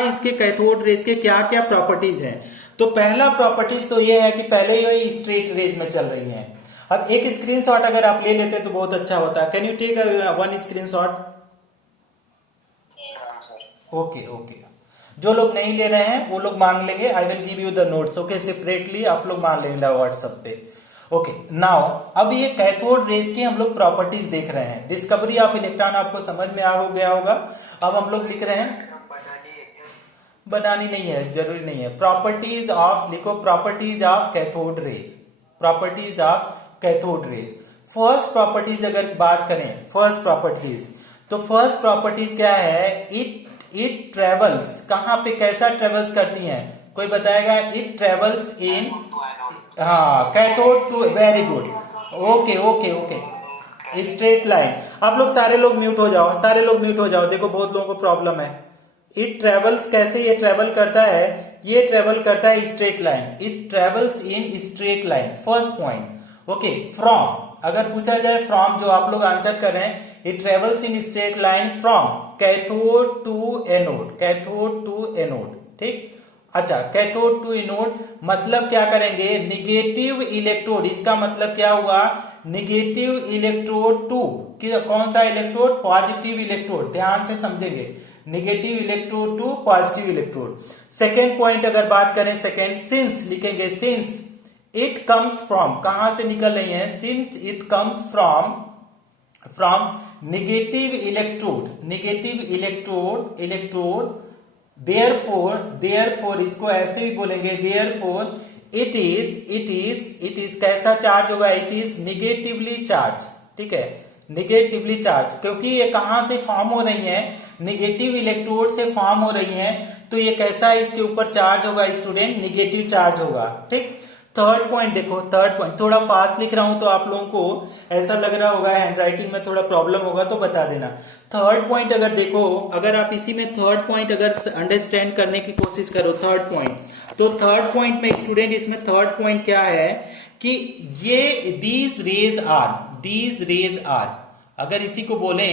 इसके cathode rays के क्या क्या प्रॉपर्टीज हैं। तो पहला प्रॉपर्टीज तो ये है कि पहले ही स्ट्रेट रेज में चल रही हैं। अब एक स्क्रीनशॉट अगर आप ले लेते तो बहुत अच्छा होता। Can you take one screenshot? Okay okay, जो लोग नहीं ले रहे हैं वो लोग मांग लेंगे। I will give you the notes, okay, separately आप लोग मांग लेंगे व्हाट्सएप पे। ओके नाउ अब ये कैथोड रेज की हम लोग प्रॉपर्टीज देख रहे हैं। डिस्कवरी ऑफ इलेक्ट्रॉन आपको समझ में आ गया होगा। अब हम लोग लिख रहे हैं, बनानी नहीं है, जरूरी नहीं है। प्रॉपर्टीज ऑफ लिखो, properties of cathode rays, properties of cathode rays. First properties अगर बात करें, फर्स्ट प्रॉपर्टीज, तो फर्स्ट प्रॉपर्टीज क्या है? इट ट्रेवल्स, कहां पे कैसा ट्रेवल्स करती हैं? कोई बताएगा? इट ट्रेवल्स इन, हाँ, cathode to, very good, okay okay okay, straight line. आप लोग सारे लोग म्यूट हो जाओ, सारे लोग म्यूट हो जाओ, देखो बहुत लोगों को प्रॉब्लम है। इट ट्रेवल्स, कैसे ये ट्रेवल करता है? ये ट्रेवल करता है straight line. It travels in straight line, first point. Okay, from, अगर पूछा जाए फ्रॉम, जो आप लोग आंसर कर रहे हैं, it travels in straight line from cathode to anode, cathode to anode, ठीक। अच्छा, कैथोड टू एनोड मतलब क्या करेंगे? निगेटिव इलेक्ट्रोड, इसका मतलब क्या हुआ? निगेटिव इलेक्ट्रोड टू, कौन सा इलेक्ट्रोड? पॉजिटिव इलेक्ट्रोड, ध्यान से समझेंगे, negative electrode to positive electrode. Second point अगर बात करें, सेकेंड, सिंस लिखेंगे, सिंस इट कम्स फ्रॉम, कहां से निकल रही है? Since it comes from negative electrode, negative electrode, therefore इसको ऐसे भी बोलेंगे, देयरफॉर इट इज कैसा चार्ज होगा? इट इज निगेटिवली चार्ज, ठीक है, निगेटिवली चार्ज, क्योंकि ये कहां से फॉर्म हो रही है? निगेटिव इलेक्ट्रोड से फॉर्म हो रही है, तो ये कैसा इसके ऊपर चार्ज होगा स्टूडेंट? निगेटिव चार्ज होगा, ठीक। थर्ड पॉइंट देखो, थर्ड पॉइंट थोड़ा फास्ट लिख रहा हूं तो आप लोगों को ऐसा लग रहा होगा हैंडराइटिंग में थोड़ा प्रॉब्लम होगा, तो बता देना। थर्ड पॉइंट अगर देखो, अगर आप इसी में थर्ड पॉइंट अगर अंडरस्टैंड करने की कोशिश करो, थर्ड पॉइंट, तो थर्ड पॉइंट में स्टूडेंट, इसमें थर्ड पॉइंट क्या है कि ये दीज रेज आर, अगर इसी को बोले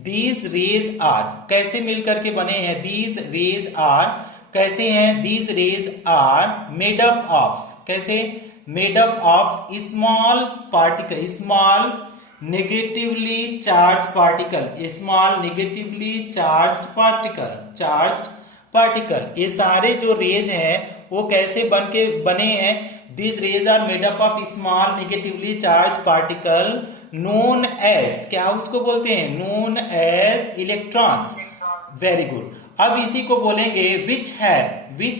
दीज रेज आर, कैसे मिलकर के बने हैं? दीज रेज आर कैसे हैं? These rays are made up of, कैसे? Made up of small particle, small negatively charge particle, small negatively charge particle. ये सारे जो रेज हैं वो कैसे बने हैं? These rays are made up of small negatively charge particle known as, क्या उसको बोलते हैं? Known as electrons, very good. अब इसी को बोलेंगे विच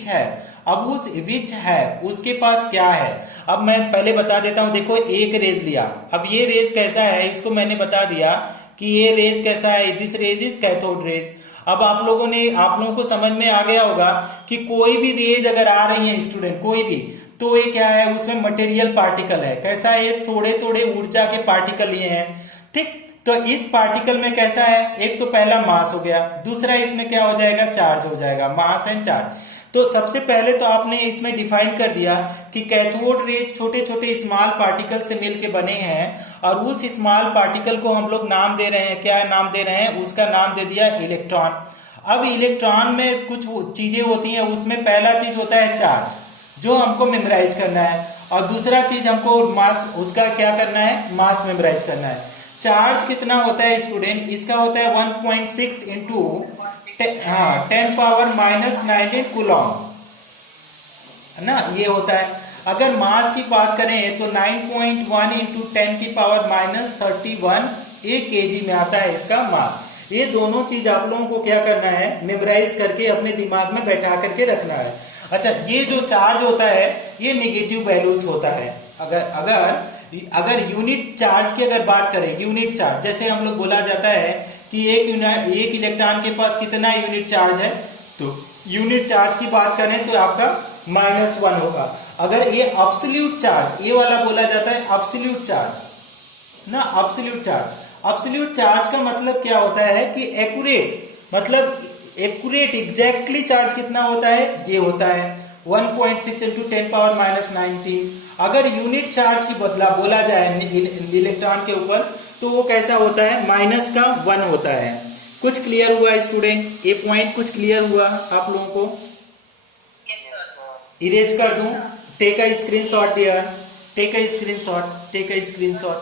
है। अब उस विच है उसके पास क्या है? अब मैं पहले बता देता हूं, देखो एक रेज लिया, अब ये रेज कैसा है इसको मैंने बता दिया कि ये रेज कैसा है, this rays is cathode rays. अब आप लोगों को समझ में आ गया होगा कि कोई भी रेज अगर आ रही है स्टूडेंट, कोई भी, तो ये क्या है? उसमें मटेरियल पार्टिकल है, कैसा है? ये थोड़े थोड़े ऊर्जा के पार्टिकल ये हैं, ठीक। तो इस पार्टिकल में कैसा है? एक तो पहला मास हो गया, दूसरा इसमें क्या हो जाएगा? चार्ज हो जाएगा, मास एंड चार्ज। तो सबसे पहले तो आपने इसमें डिफाइन कर दिया कि कैथोड रेज छोटे छोटे स्मॉल पार्टिकल से मिलकर बने हैं, और उस स्मॉल पार्टिकल को हम लोग नाम दे रहे हैं, क्या नाम दे रहे हैं? उसका नाम दे दिया इलेक्ट्रॉन। अब इलेक्ट्रॉन में कुछ चीजें होती हैं, उसमें पहला चीज होता है चार्ज, जो हमको मेमोराइज करना है, और दूसरा चीज हमको मास, उसका क्या करना है? मास मेमोराइज करना है। चार्ज कितना होता है स्टूडेंट? इसका होता है 1.6 इंटू 10 पावर माइनस 19 कूलॉम, है ना, ये होता है। अगर मास की बात करें तो 9.1 इंटू 10 की पावर माइनस 31 एक केजी में आता है इसका मास। ये दोनों चीज आप लोगों को क्या करना है? मेमोराइज करके अपने दिमाग में बैठा करके रखना है। अच्छा, ये जो चार्ज होता है ये नेगेटिव वैल्यूज होता है। अगर यूनिट चार्ज की अगर बात करें, यूनिट चार्ज, जैसे हम लोग बोला जाता है कि एक इलेक्ट्रॉन के पास कितना यूनिट चार्ज है, तो यूनिट चार्ज की बात करें तो आपका -1 होगा। अगर ये एब्सोल्यूट चार्ज, ये वाला बोला जाता है एब्सोल्यूट चार्ज ना, एब्सोल्यूट चार्ज का मतलब क्या होता है कि एक्यूरेट, मतलब एक्यूरेट एग्जैक्टली चार्ज कितना होता है? ये होता है 1.6 इंटू 10 पावर माइनस 19। अगर यूनिट चार्ज की बदला बोला जाए इलेक्ट्रॉन के ऊपर, तो वो कैसा होता है? -1 होता है। कुछ क्लियर हुआ स्टूडेंट? ये पॉइंट कुछ क्लियर हुआ आप लोगों को? इरेज कर दूं? Take a screenshot dear, take a screenshot, take a screenshot.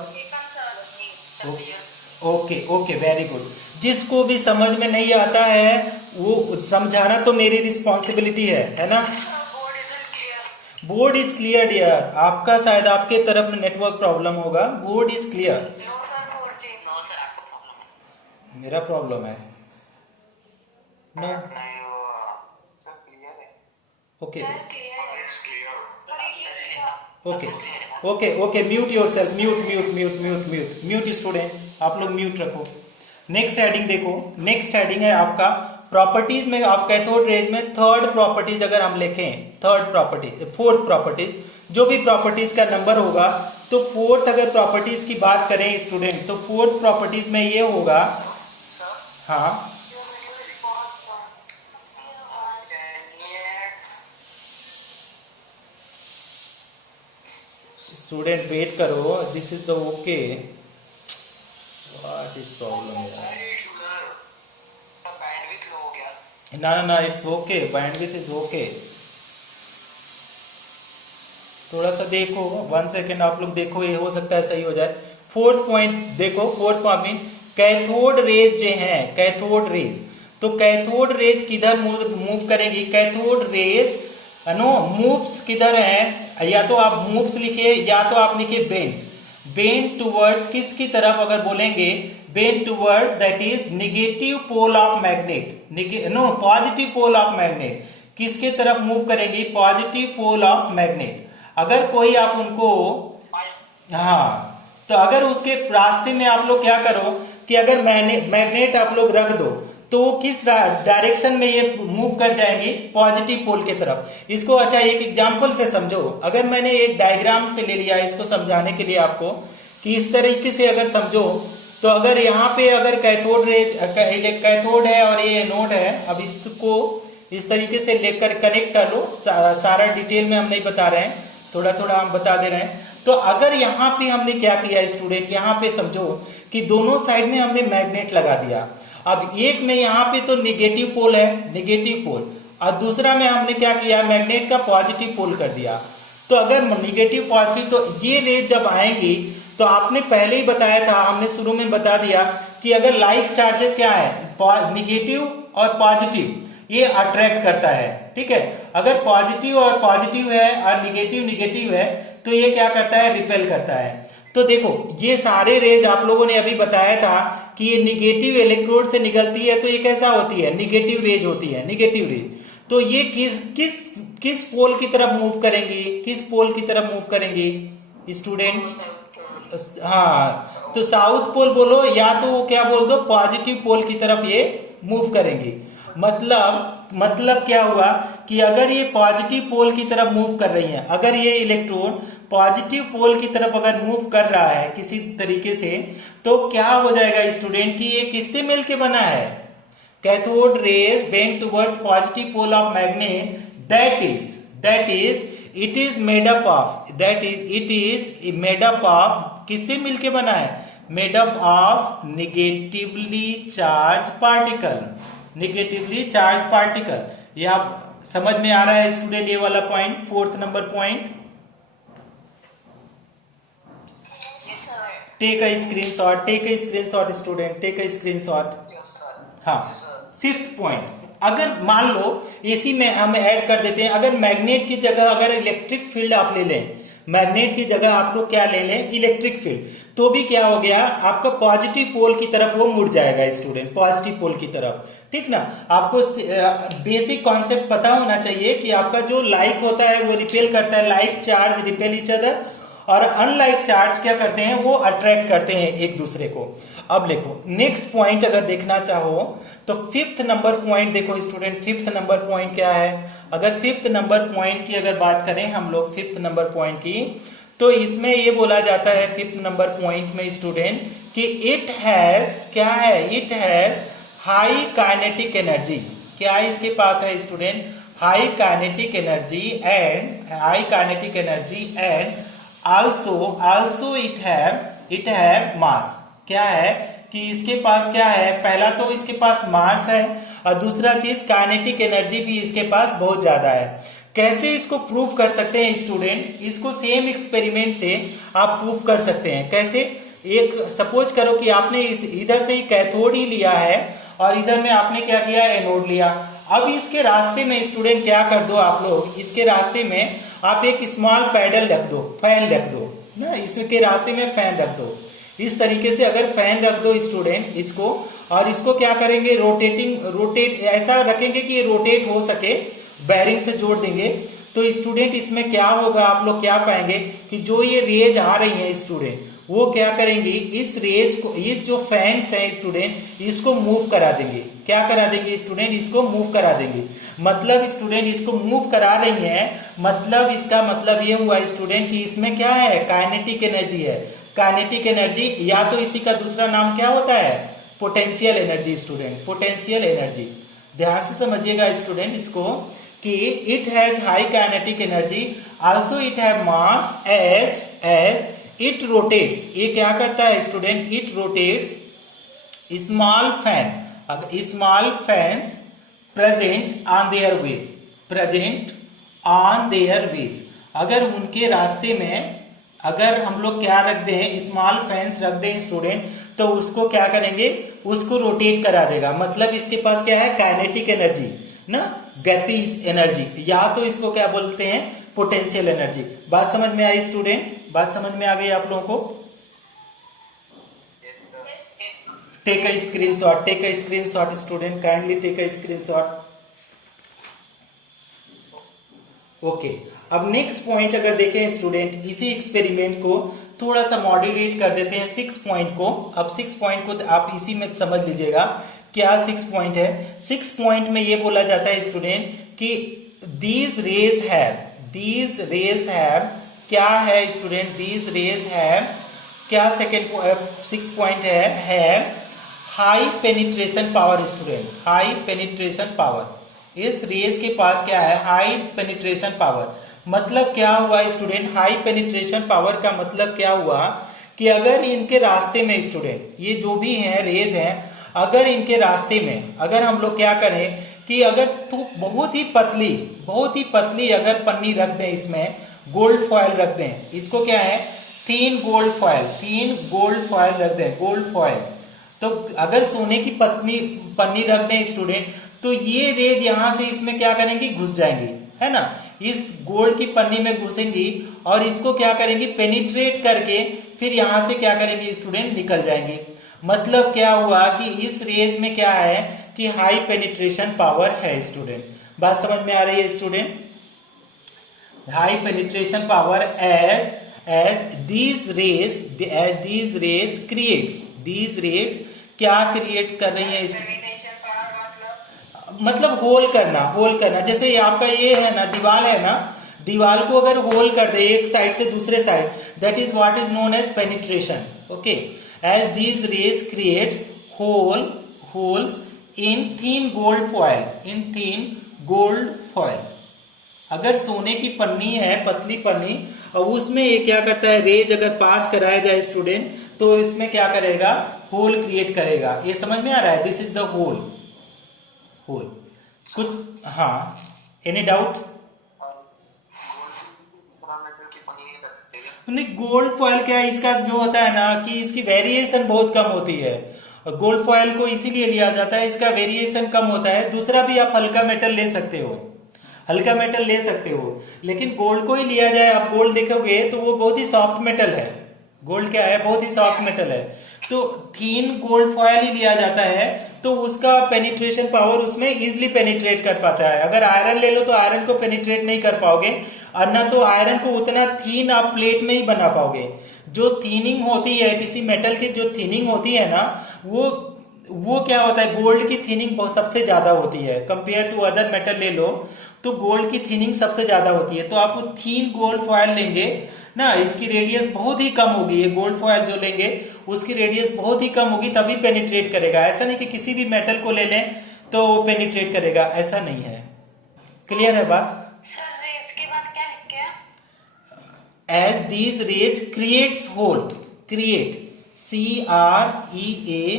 Okay okay, very good. जिसको भी समझ में नहीं आता है वो समझाना तो मेरी रिस्पॉन्सिबिलिटी है ना? Board is clear dear. आपका शायद आपके तरफ में नेटवर्क प्रॉब्लम होगा। Board is clear. मेरा प्रॉब्लम है? No. Okay okay okay okay, mute yourself, mute mute mute mute mute mute student, आप लोग म्यूट रखो। नेक्स्ट हेडिंग देखो, नेक्स्ट हेडिंग है आपका प्रॉपर्टीज में। आप कैथोड रेज में थर्ड प्रॉपर्टीज अगर हम लिखें, थर्ड प्रॉपर्टी, फोर्थ प्रॉपर्टीज, जो भी प्रॉपर्टीज का नंबर होगा, तो फोर्थ अगर प्रॉपर्टीज की बात करें स्टूडेंट, तो फोर्थ प्रॉपर्टीज में ये होगा। हाँ स्टूडेंट वेट करो, this is the okay, what is problem यार? ना ना ना, it's okay, bandwidth is okay. थोड़ा सा देखो, 1 सेकेंड आप लोग देखो, ये हो सकता है सही हो जाए। फोर्थ पॉइंट देखो, फोर्थ पॉइंट कैथोड रेज जो है, कैथोड रेज, तो कैथोड रेज किधर मूव करेंगी? कैथोड रेज नो मूव्स किधर है? या तो आप मूव्स लिखिए या तो आप लिखिए बेंड, बेंड टूवर्ड्स किसकी तरफ? अगर बोलेंगे bend towards, that is negative pole of magnet, no positive pole of magnet. किसके तरफ मूव करेंगी? Positive pole of magnet. अगर कोई आप उनको, हाँ, तो अगर उसके रास्ते में आप लोग क्या करो कि अगर मैग्नेट आप लोग रख दो तो किस डायरेक्शन में ये मूव कर जाएंगी? पॉजिटिव पोल की तरफ। इसको अच्छा एक एग्जांपल से समझो। अगर मैंने एक डायग्राम से ले लिया इसको समझाने के लिए आपको, कि इस तरीके से अगर समझो, तो अगर यहाँ पे अगर कैथोड रेज, कैथोड है और ये एनोड है, अब इसको इस तरीके से लेकर कनेक्ट कर लो। सारा डिटेल में हम नहीं बता रहे हैं, थोड़ा थोड़ा हम बता दे रहे हैं। तो अगर यहाँ पे हमने क्या किया स्टूडेंट, यहाँ पे समझो कि दोनों साइड में हमने मैग्नेट लगा दिया। अब एक में यहाँ पे तो निगेटिव पोल है, निगेटिव पोल, और दूसरा में हमने क्या किया? मैग्नेट का पॉजिटिव पोल कर दिया। तो अगर निगेटिव पॉजिटिव, तो ये रेज जब आएंगी, तो आपने पहले ही बताया था, हमने शुरू में बता दिया कि अगर लाइक चार्जेस क्या है, निगेटिव और पॉजिटिव, ये अट्रैक्ट करता है, ठीक है। अगर पॉजिटिव और पॉजिटिव है और निगेटिव निगेटिव है, तो ये क्या करता है? रिपेल करता है। तो देखो ये सारे रेज आप लोगों ने अभी बताया था कि ये निगेटिव इलेक्ट्रोड से निकलती है, तो ये कैसा होती है? निगेटिव रेज होती है, निगेटिव रेज। तो ये किस किस किस पोल की तरफ मूव करेंगी? किस पोल की तरफ मूव करेंगी स्टूडेंट? हाँ, तो साउथ पोल बोलो, या तो वो क्या बोल दो, पॉजिटिव पोल की तरफ ये मूव करेंगी। मतलब क्या हुआ कि अगर ये पॉजिटिव पोल की तरफ मूव कर रही है, अगर ये इलेक्ट्रॉन पॉजिटिव पोल की तरफ अगर मूव कर रहा है किसी तरीके से, तो क्या हो जाएगा स्टूडेंट कि ये किससे मिलके बना है? Cathode rays bend towards positive pole of magnet, that is it is made up of, किससे मिलके बना है? Made up of negatively charge particle, negatively charge particle. ये आप समझ में आ रहा है स्टूडेंट, ये वाला point, fourth number point? Take a screenshot, take a screenshot student, take a screenshot. हाँ, फिफ्थ पॉइंट, अगर मान लो इसी में हम ऐड कर देते हैं, अगर मैग्नेट की जगह अगर इलेक्ट्रिक फील्ड आप ले लें, मैग्नेट की जगह आप लोग क्या ले लें? इलेक्ट्रिक फील्ड, तो भी क्या हो गया? आपका पॉजिटिव पोल की तरफ वो मुड़ जाएगा स्टूडेंट, पॉजिटिव पोल की तरफ, ठीक ना। आपको बेसिक कॉन्सेप्ट पता होना चाहिए कि आपका जो लाइक होता है वो रिपेल करता है, like charge repel each other, और अनलाइक चार्ज क्या करते हैं? वो अट्रैक्ट करते हैं एक दूसरे को। अब देखो नेक्स्ट पॉइंट अगर देखना चाहो तो फिफ्थ नंबर पॉइंट देखो स्टूडेंट, फिफ्थ नंबर पॉइंट क्या है? अगर फिफ्थ नंबर पॉइंट की अगर बात करें हम लोग, फिफ्थ नंबर पॉइंट की, तो इसमें ये बोला जाता है फिफ्थ नंबर पॉइंट में स्टूडेंट कि इट हैज, क्या है? It has high kinetic energy. क्या इसके पास है student? High kinetic energy and also it have मास। क्या है कि इसके पास क्या है, पहला तो इसके पास मास है और दूसरा चीज काइनेटिक एनर्जी भी इसके पास बहुत ज्यादा है। कैसे इसको प्रूव कर सकते हैं स्टूडेंट, इसको सेम एक्सपेरिमेंट से आप प्रूव कर सकते हैं। कैसे, एक सपोज करो कि आपने इधर से ही कैथोड ही लिया है और इधर में आपने क्या किया, एनोड लिया। अब इसके रास्ते में स्टूडेंट क्या कर दो आप लोग, इसके रास्ते में आप एक स्मॉल पैडल रख दो, फैन रख दो ना, इसके रास्ते में फैन रख दो। इस तरीके से अगर फैन रख दो स्टूडेंट इसको, और इसको क्या करेंगे, रोटेट ऐसा रखेंगे कि ये रोटेट हो सके, बैरिंग से जोड़ देंगे, तो स्टूडेंट इसमें क्या होगा, आप लोग क्या पाएंगे कि जो ये रेज आ रही है स्टूडेंट, वो क्या करेंगी, इस रेज को, इस जो फैंस है स्टूडेंट, इसको मूव करा देंगे। क्या करा देंगे स्टूडेंट, इसको मूव करा देंगे। मतलब स्टूडेंट इसको मूव करा रही है, मतलब इसका मतलब ये हुआ स्टूडेंट कि इसमें क्या है, काइनेटिक एनर्जी है। काइनेटिक एनर्जी, या तो इसी का दूसरा नाम क्या होता है, potential energy student, potential energy. ध्यान से समझिएगा स्टूडेंट इसको, कि it has high kinetic energy, also it have mass as it rotates. ये क्या करता है student, it rotates small fan, small fans present on their way, present on their ways. अगर उनके रास्ते में अगर हम लोग क्या रख दें, स्मॉल फैंस रख दें स्टूडेंट, तो उसको क्या करेंगे, उसको रोटेट करा देगा। मतलब इसके पास क्या है, काइनेटिक एनर्जी ना, गतिज एनर्जी, या तो इसको क्या बोलते हैं, पोटेंशियल एनर्जी। बात समझ में आई स्टूडेंट, बात समझ में आ गई आप लोगों को। Take a screenshot, take a screenshot student, kindly take a screenshot. Okay, अब नेक्स्ट पॉइंट अगर देखें स्टूडेंट, इसी एक्सपेरिमेंट को थोड़ा सा मॉड्यूलेट कर देते हैं 6 पॉइंट को। अब 6 पॉइंट को आप इसी में समझ लीजिएगा क्या 6 पॉइंट है। 6 पॉइंट में ये बोला जाता है स्टूडेंट कि दीज रेज हैव क्या है स्टूडेंट, दीज रेज हैव क्या, सेकेंड 6 पॉइंट है high penetration power student, high penetration power. इस रेज के पास क्या है, हाई पेनिट्रेशन पावर। मतलब क्या हुआ स्टूडेंट, हाई पेनिट्रेशन पावर का मतलब क्या हुआ कि अगर इनके रास्ते में स्टूडेंट, ये जो भी हैं रेज हैं, अगर इनके रास्ते में अगर हम लोग क्या करें कि अगर तो बहुत ही पतली अगर पन्नी रख दें, इसमें गोल्ड फॉयल रख दें, इसको क्या है, तीन गोल्ड फॉयल रख दें, गोल्ड फॉयल। तो अगर सोने की पन्नी रख दें स्टूडेंट, तो ये रेज यहां से इसमें क्या करेंगी, घुस जाएंगी, है ना, इस गोल्ड की पन्नी में घुसेंगी और इसको क्या करेंगी, पेनिट्रेट करके फिर यहां से क्या करेंगी स्टूडेंट, निकल जाएंगी। मतलब क्या हुआ कि इस रेज में क्या है कि हाई पेनिट्रेशन पावर है स्टूडेंट। बात समझ में आ रही है student, high penetration power as these rays क्या क्रिएट्स कर रही है, मतलब होल करना। जैसे आपका ये है ना, दीवार है ना, दीवार को अगर होल कर दे एक साइड से दूसरे side, that is what is known as penetration. Okay, as these rays creates holes in thin gold foil. अगर सोने की पन्नी है, पतली पन्नी, और उसमें ये क्या करता है, रेज अगर पास कराया जाए स्टूडेंट, तो इसमें क्या करेगा, होल क्रिएट करेगा। ये समझ में आ रहा है, दिस इज द होल कुछ, हाँ, एनी डाउट? नहीं, गोल्ड फॉयल क्या है, इसका जो होता है ना कि इसकी वेरिएशन बहुत कम होती है। गोल्ड फॉयल को इसीलिए लिया जाता है, इसका वेरिएशन कम होता है। दूसरा भी आप हल्का मेटल ले सकते हो, लेकिन गोल्ड को ही लिया जाए, आप गोल्ड देखोगे तो वो बहुत ही सॉफ्ट मेटल है। गोल्ड क्या है, बहुत ही सॉफ्ट मेटल है। तो थीन गोल्ड फॉयल ही लिया जाता है, तो उसका पेनिट्रेशन पावर उसमें इजिली पेनिट्रेट कर पाता है। अगर आयरन ले लो तो आयरन को पेनिट्रेट नहीं कर पाओगे, और ना तो आयरन को उतना थीन आप प्लेट में ही बना पाओगे। जो थीनिंग होती है किसी मेटल की, जो थीनिंग होती है ना, वो क्या होता है, गोल्ड की थीनिंग बहुत सबसे ज्यादा होती है। कंपेयर टू अदर मेटल ले लो तो गोल्ड की थीनिंग सबसे ज्यादा होती है। तो आप वो थीन गोल्ड फॉयल लेंगे ना, इसकी रेडियस बहुत ही कम होगी। ये गोल्ड फॉयल जो लेंगे उसकी रेडियस बहुत ही कम होगी, तभी पेनिट्रेट करेगा। ऐसा नहीं कि किसी भी मेटल को ले लें तो पेनिट्रेट करेगा, ऐसा नहीं है। क्लियर है बात? As these rays creates hole, create CREATES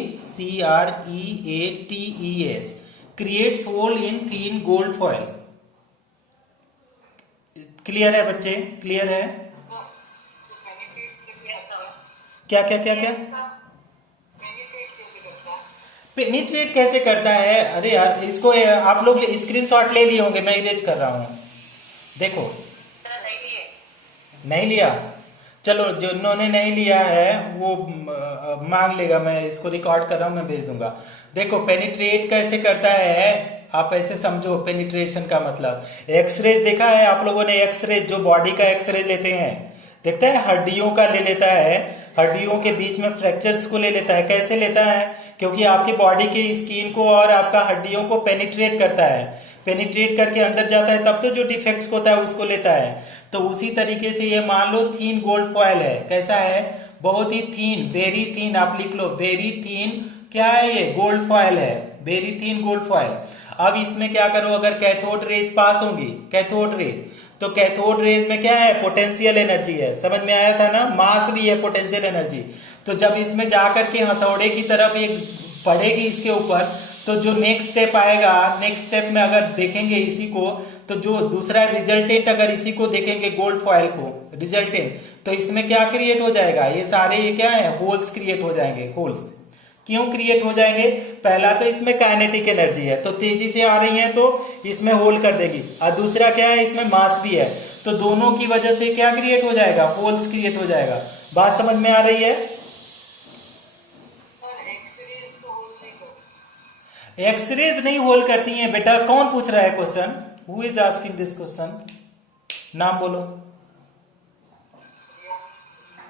creates hole in thin gold foil. Clear है बच्चे? क्लियर है? क्या क्या क्या क्या? पेनिट्रेट कैसे करता है? अरे यार इसको आप लोग स्क्रीनशॉट ले लिए होंगे, मैं इरेज कर रहा हूं। देखो नहीं लिया, चलो जिन्होंने नहीं लिया है वो मांग लेगा, मैं इसको रिकॉर्ड कर रहा हूं, मैं भेज दूंगा। देखो पेनिट्रेट कैसे करता है, आप ऐसे समझो पेनिट्रेशन का मतलब। एक्सरे देखा है आप लोगों ने? एक्सरे जो बॉडी का एक्सरे लेते हैं, देखता है हड्डियों का ले लेता है, हड्डियों के बीच में फ्रैक्चर्स को ले लेता है। कैसे लेता है? क्योंकि आपकी बॉडी की स्किन को और आपका हड्डियों को पेनिट्रेट करता है, पेनिट्रेट करके अंदर जाता है, तब तो जो डिफेक्ट्स होता है उसको लेता है। तो उसी तरीके से ये मान लो थीन गोल्ड फॉयल है। कैसा है? बहुत ही थीन, वेरी थीन, आप लिख लो वेरी थीन। क्या है ये? गोल्ड फॉयल है, वेरी थीन गोल्ड फॉयल। अब इसमें क्या करो, अगर कैथोड रेज पास होंगी, कैथोड रेज, तो कैथोड रेज में क्या है? पोटेंशियल एनर्जी है। समझ में आया था ना? मास भी है, पोटेंशियल एनर्जी। तो जब इसमें जाकर के हथौड़े की तरफ एक पड़ेगी इसके ऊपर, तो जो नेक्स्ट स्टेप आएगा, नेक्स्ट स्टेप में अगर देखेंगे इसी को, तो जो दूसरा रिजल्टेंट अगर इसी को देखेंगे गोल्ड फॉयल को रिजल्टेंट, तो इसमें क्या क्रिएट हो जाएगा? ये सारे ये क्या है? होल्स क्रिएट हो जाएंगे। होल्स क्यों क्रिएट हो जाएंगे? पहला तो इसमें काइनेटिक एनर्जी है, तो तेजी से आ रही है तो इसमें होल कर देगी, और दूसरा क्या है? इसमें मास भी है, तो दोनों की वजह से क्या क्रिएट हो जाएगा? होल्स क्रिएट हो जाएगा। बात समझ में आ रही है? एक्सरेज नहीं होल करती हैं बेटा। कौन पूछ रहा है question? Who is asking this question? नाम बोलो।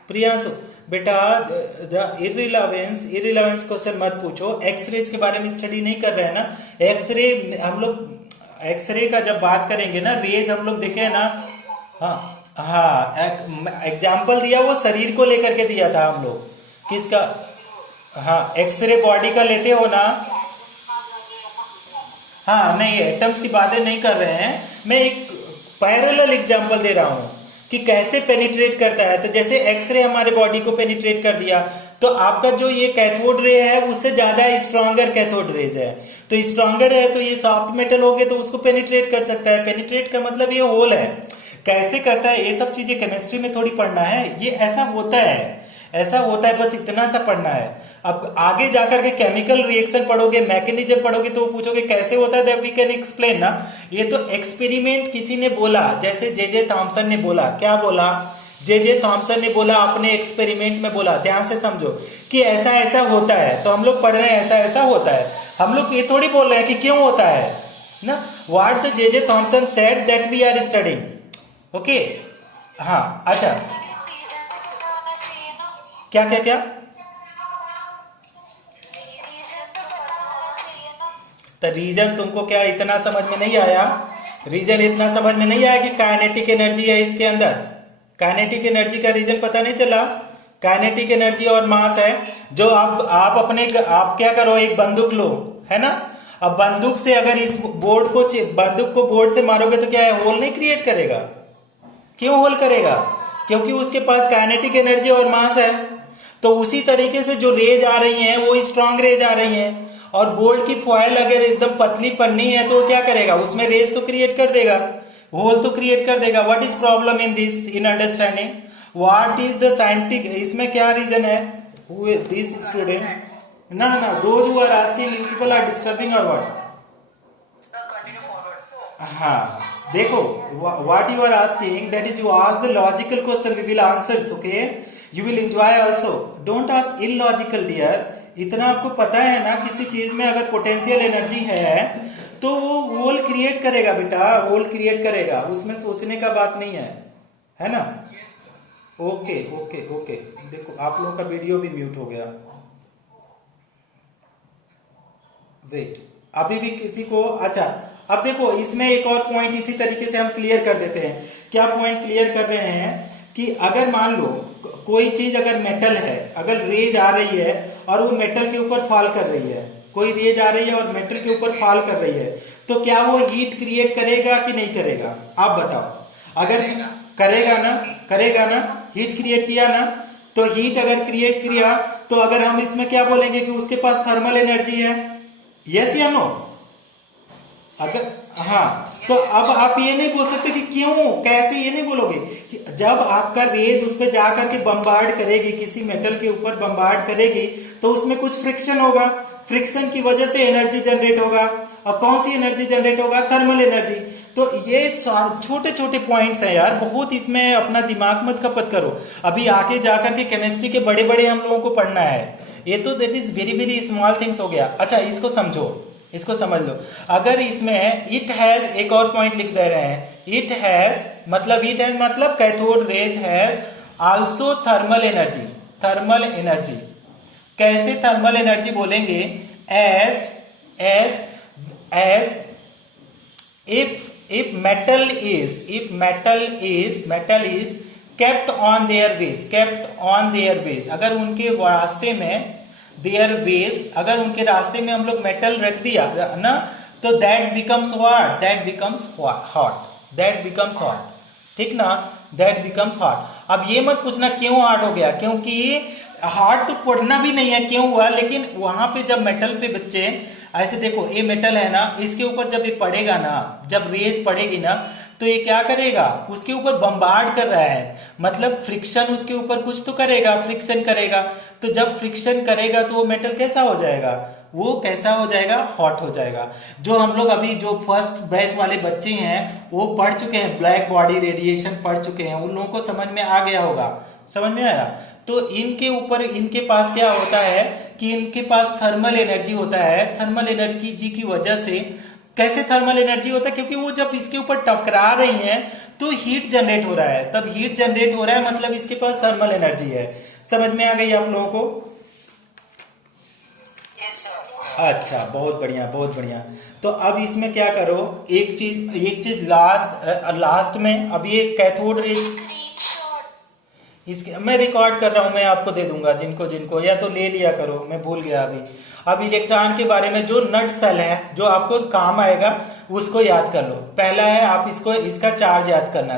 प्रियांशु बेटा, इररिलेवेंस क्वेश्चन मत पूछो। एक्सरेज के बारे में स्टडी नहीं कर रहे हैं ना। एक्सरे हम लोग, एक्सरे का जब बात करेंगे ना, रेज हम लोग देखे ना। हाँ हाँ, एग्जाम्पल दिया वो शरीर को लेकर के दिया था हम लोग। किसका? हाँ, एक्सरे बॉडी का लेते हो ना। हाँ नहीं, एटम्स की बातें नहीं कर रहे हैं, मैं एक पैरेलल एग्जांपल दे रहा हूं कि कैसे पेनिट्रेट करता है। तो जैसे एक्सरे हमारे बॉडी को पेनिट्रेट कर दिया, तो आपका जो ये कैथोड रे है उससे ज्यादा स्ट्रॉन्गर कैथोड रेज है, तो स्ट्रॉन्गर है तो ये सॉफ्ट मेटल हो गए तो उसको पेनिट्रेट कर सकता है। पेनिट्रेट का मतलब ये होल है। कैसे करता है ये सब चीजें केमिस्ट्री में थोड़ी पढ़ना है, ये ऐसा होता है, ऐसा होता है, बस इतना सा पढ़ना है। अब आगे जाकर के केमिकल रिएक्शन पढ़ोगे, मैकेनिज्म पढ़ोगे, तो पूछोगे कैसे होता है, दैट वी कैन एक्सप्लेन ना। ये तो एक्सपेरिमेंट किसी ने बोला, जैसे जे थॉमसन ने बोला। क्या बोला? जे थॉमसन ने बोला, अपने एक्सपेरिमेंट में बोला। ध्यान से समझो कि ऐसा ऐसा होता है, तो हम लोग पढ़ रहे हैं ऐसा ऐसा होता है। हम लोग ये थोड़ी बोल रहे हैं कि क्यों होता है ना। What the J Thomson said that we are studying. Okay, हाँ अच्छा, क्या क्या क्या? तो रीजन तुमको क्या इतना समझ में नहीं आया? रीजन इतना समझ में नहीं आया कि काइनेटिक एनर्जी है इसके अंदर। काइनेटिक एनर्जी का रीजन पता नहीं चला? काइनेटिक एनर्जी और मास है। जो आप अपने, आप क्या करो, एक बंदूक लो, है ना। अब बंदूक से अगर इस बंदूक को बोर्ड से मारोगे तो क्या है? होल नहीं क्रिएट करेगा। क्यों होल करेगा? क्योंकि उसके पास काइनेटिक एनर्जी और मास है। तो उसी तरीके से जो रेज आ रही हैं वो स्ट्रॉन्ग रेज आ रही हैं, और गोल्ड की फॉयल अगर एकदम पतली पन्नी है तो क्या करेगा? उसमें रेज तो क्रिएट कर देगा, होल तो क्रिएट कर देगा। What is problem in this, in understanding what is the scientific? इसमें क्या रीजन है? दिस स्टूडेंट, ना ना ना, those who are asking people are disturbing और व्हाट? हाँ देखो, what you are asking, that is you ask the logical question, we will answers, okay, you will enjoy also. Don't ask illogical dear. इतना आपको पता है ना, किसी चीज में अगर पोटेंशियल एनर्जी है तो वो होल क्रिएट करेगा बेटा, होल क्रिएट करेगा, उसमें सोचने का बात नहीं है ना। ओके ओके ओके, देखो आप लोगों का वीडियो भी म्यूट हो गया। वेट, अभी भी किसी को? अच्छा, अब देखो इसमें एक और पॉइंट इसी तरीके से हम क्लियर कर देते हैं। क्या पॉइंट क्लियर कर रहे हैं कि अगर मान लो कोई चीज अगर मेटल है, अगर रेज आ रही है और वो मेटल के ऊपर फॉल कर रही है, कोई रेज आ रही है और मेटल के ऊपर फॉल कर रही है, तो क्या वो हीट क्रिएट करेगा कि नहीं करेगा? आप बताओ। अगर करेगा ना, करेगा ना, हीट क्रिएट किया ना, तो हीट अगर क्रिएट किया तो अगर हम इसमें क्या बोलेंगे कि उसके पास थर्मल एनर्जी है, यस या नो? अगर हाँ, तो अब आप ये नहीं बोल सकते कि क्यों, कैसे, ये नहीं बोलोगे कि जब आपका रेज उस पर जाकर के बम्बार्ड करेगी, किसी मेटल के ऊपर बम्बार्ड करेगी, तो उसमें कुछ फ्रिक्शन होगा, फ्रिक्शन की वजह से एनर्जी जनरेट होगा। और कौन सी एनर्जी जनरेट होगा? Thermal energy. तो ये छोटे छोटे पॉइंट्स हैं यार, बहुत इसमें अपना दिमाग मत खपत करो। अभी आगे जाकर के केमिस्ट्री के बड़े बड़े हम लोगों को पढ़ना है, ये तो that is very very small things हो गया। अच्छा, इसको समझो, इसको समझ लो। अगर इसमें इट हैज, एक और पॉइंट लिख दे रहे हैं, इट हैज मतलब cathode rays has also thermal energy. Thermal energy कैसे थर्मल एनर्जी बोलेंगे? As if metal is kept on their ways, अगर उनके रास्ते में their ways, अगर उनके रास्ते में हम लोग मेटल रख दिया ना, तो that becomes hot, ठीक ना? that becomes hot। अब ये मत पूछना क्यों hot हो गया, क्योंकि hot तो पढ़ना भी नहीं है क्यों हुआ, लेकिन वहां पे जब मेटल पे बच्चे ऐसे देखो, ये मेटल है ना, इसके ऊपर जब ये पड़ेगा ना, जब रेज पड़ेगी ना, तो ये क्या करेगा? उसके ऊपर बम्बार्ड कर रहा है, मतलब फ्रिक्शन उसके ऊपर कुछ तो करेगा, फ्रिक्शन करेगा। तो जब फ्रिक्शन करेगा तो वो मेटल कैसा हो जाएगा? वो कैसा हो जाएगा? हॉट हो जाएगा। जो हम लोग अभी जो फर्स्ट बैच वाले बच्चे हैं वो पढ़ चुके हैं, ब्लैक बॉडी रेडिएशन पढ़ चुके हैं, उन लोगों को समझ में आ गया होगा। समझ में आया? तो इनके ऊपर, इनके पास क्या होता है कि इनके पास थर्मल एनर्जी होता है। थर्मल एनर्जी की वजह से, कैसे थर्मल एनर्जी होता है? क्योंकि वो जब इसके ऊपर टकरा रही हैं तो हीट जनरेट हो रहा है, तब हीट जनरेट हो रहा है, मतलब इसके पास थर्मल एनर्जी है। समझ में आ गई आप लोगों को? अच्छा, बहुत बढ़िया, बहुत बढ़िया। तो अब इसमें क्या करो, एक चीज लास्ट में, अब ये कैथोड रेज, इसके मैं रिकॉर्ड कर रहा हूं, मैं आपको दे दूंगा जिनको या तो ले लिया करो, मैं भूल गया अभी। अब इलेक्ट्रॉन के बारे में जो नट सेल है, जो आपको काम आएगा उसको याद कर लो। पहला है, आप इसका चार्ज याद करना।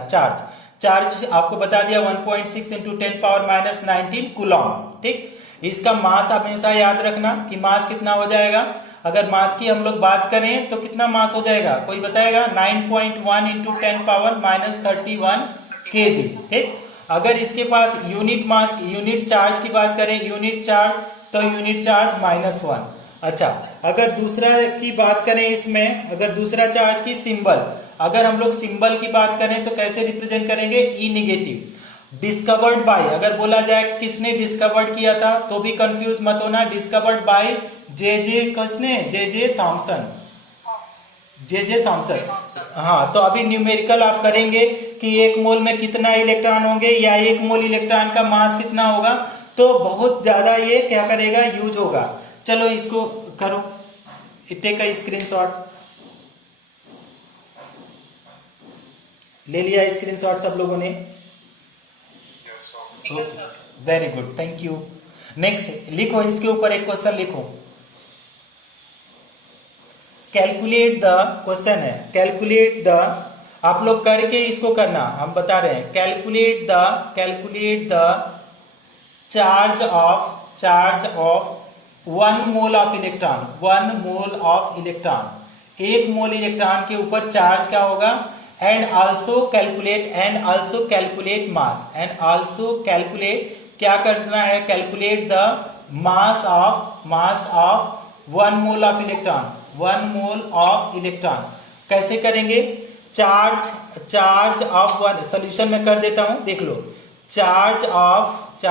चार्ज आपको बता दिया 1.6 इंटू 10⁻⁻19 कूलॉम, ठीक। इसका मास हमेशा याद रखना कि मास कितना हो जाएगा। अगर मास की हम लोग बात करें तो कितना मास हो जाएगा, कोई बताएगा? 9.1 इंटू 10⁻⁻31 kg, ठीक। अगर इसके पास यूनिट मास, यूनिट चार्ज की बात करें, यूनिट चार्ज, तो यूनिट चार्ज -1। अच्छा, अगर दूसरा की बात करें इसमें, अगर दूसरा चार्ज की सिंबल, अगर हम लोग सिंबल की बात करें तो कैसे रिप्रेजेंट करेंगे? ई नेगेटिव। डिस्कवर्ड बाय, अगर बोला जाए किसने डिस्कवर्ड किया था तो भी कंफ्यूज मत होना, डिस्कवर्ड बाय जे थॉमसन। हाँ, तो अभी न्यूमेरिकल आप करेंगे कि 1 मोल में कितना इलेक्ट्रॉन होंगे या 1 मोल इलेक्ट्रॉन का मास कितना होगा, तो बहुत ज्यादा ये क्या करेगा, यूज होगा। चलो इसको करो, टेक अ स्क्रीनशॉट। ले लिया स्क्रीनशॉट सब लोगों ने? Very good, thank you. Next लिखो, इसके ऊपर एक क्वेश्चन लिखो। कैलकुलेट द, क्वेश्चन है कैलकुलेट द, आप लोग करके इसको करना, हम बता रहे हैं। Calculate the charge of 1 mole of electron. 1 mole of electron, 1 mole electron के ऊपर चार्ज क्या होगा? एंड आल्सो कैलकुलेट मास, क्या करना है? Calculate the mass of 1 mole of electron. 1 mole of electron कैसे करेंगे? चार्ज ऑफ वन, सोल्यूशन में कर देता हूं, देख लो। Charge of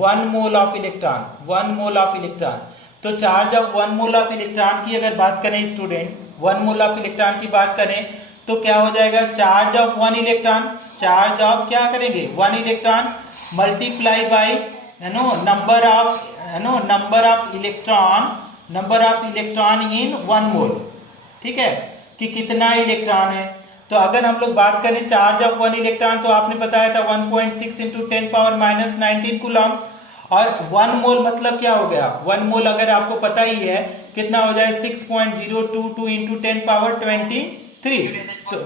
1 mole of electron, 1 mole of electron. तो charge of 1 mole of electron की अगर बात करें स्टूडेंट, 1 मोल ऑफ इलेक्ट्रॉन की बात करें तो क्या हो जाएगा? Charge of 1 electron, charge of क्या करेंगे? 1 electron multiply by number of electron in 1 मोल, ठीक है, कि कितना इलेक्ट्रॉन है। तो अगर हम लोग बात करें चार्ज ऑफ 1 इलेक्ट्रॉन, तो आपने बताया था 1.6 इंटू 10⁻⁻19 कूलम। और 1 मोल मतलब क्या हो गया? 1 मोल अगर आपको पता ही है कितना हो जाए, 6.022 इंटू 10⁻23। तो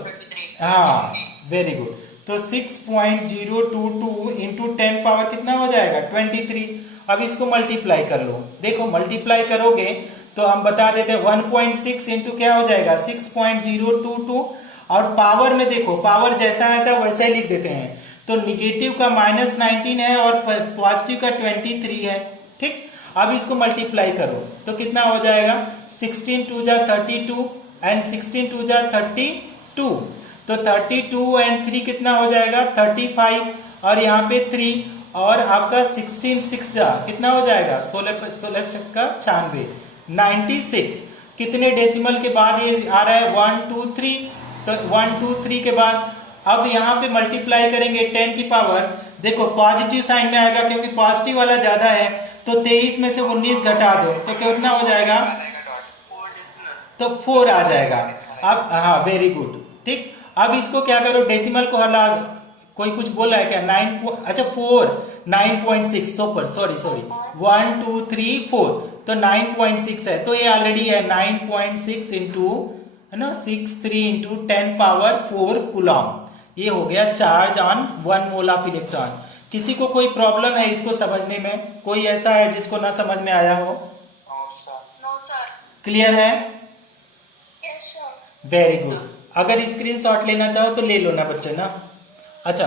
हाँ, वेरी गुड। तो 6.022 इंटू 10 पावर कितना हो जाएगा 23। अब इसको मल्टीप्लाई कर लो, देखो मल्टीप्लाई करोगे तो हम बता देते हैं 1.6 इंटू क्या हो जाएगा 6.022, और पावर में देखो पावर जैसा है था वैसा ही लिख देते हैं। तो निगेटिव का -19 है और पॉजिटिव का 23 है, ठीक। अब इसको मल्टीप्लाई करो तो कितना हो जाएगा 16 2 जा 32 एंड 16 2 जा 32, तो 32 एंड 3 कितना हो जाएगा 35, और यहाँ पे 3 और आपका 16 6 जा कितना हो जाएगा 16 छक्का 96 96। कितने डेसिमल के बाद ये आ रहा है 1 2 3, तो 1 2 3 के बाद अब यहाँ पे मल्टीप्लाई करेंगे 10 की पावर, देखो पॉजिटिव साइन में आएगा क्योंकि पॉजिटिव वाला ज्यादा है, तो 23 में से 19 घटा दो तो कितना हो जाएगा, तो 4 आ जाएगा। अब हाँ वेरी गुड, ठीक। अब इसको क्या करो डेसिमल को हटा, कोई कुछ बोला है क्या 9, अच्छा 4 9.6 सॉरी 1 2 3 4, तो 9.6 है, तो ये ऑलरेडी है 9.6 इंटू है ना 63 इंटू 10 पावर 4 कूलम, ये हो गया charge on 1 mole of electron. किसी को कोई प्रॉब्लम है इसको समझने में, कोई ऐसा है जिसको ना समझ में आया हो? No sir. क्लियर है? Yes sir. Very good. अगर स्क्रीनशॉट लेना चाहो तो ले लो ना बच्चे ना। अच्छा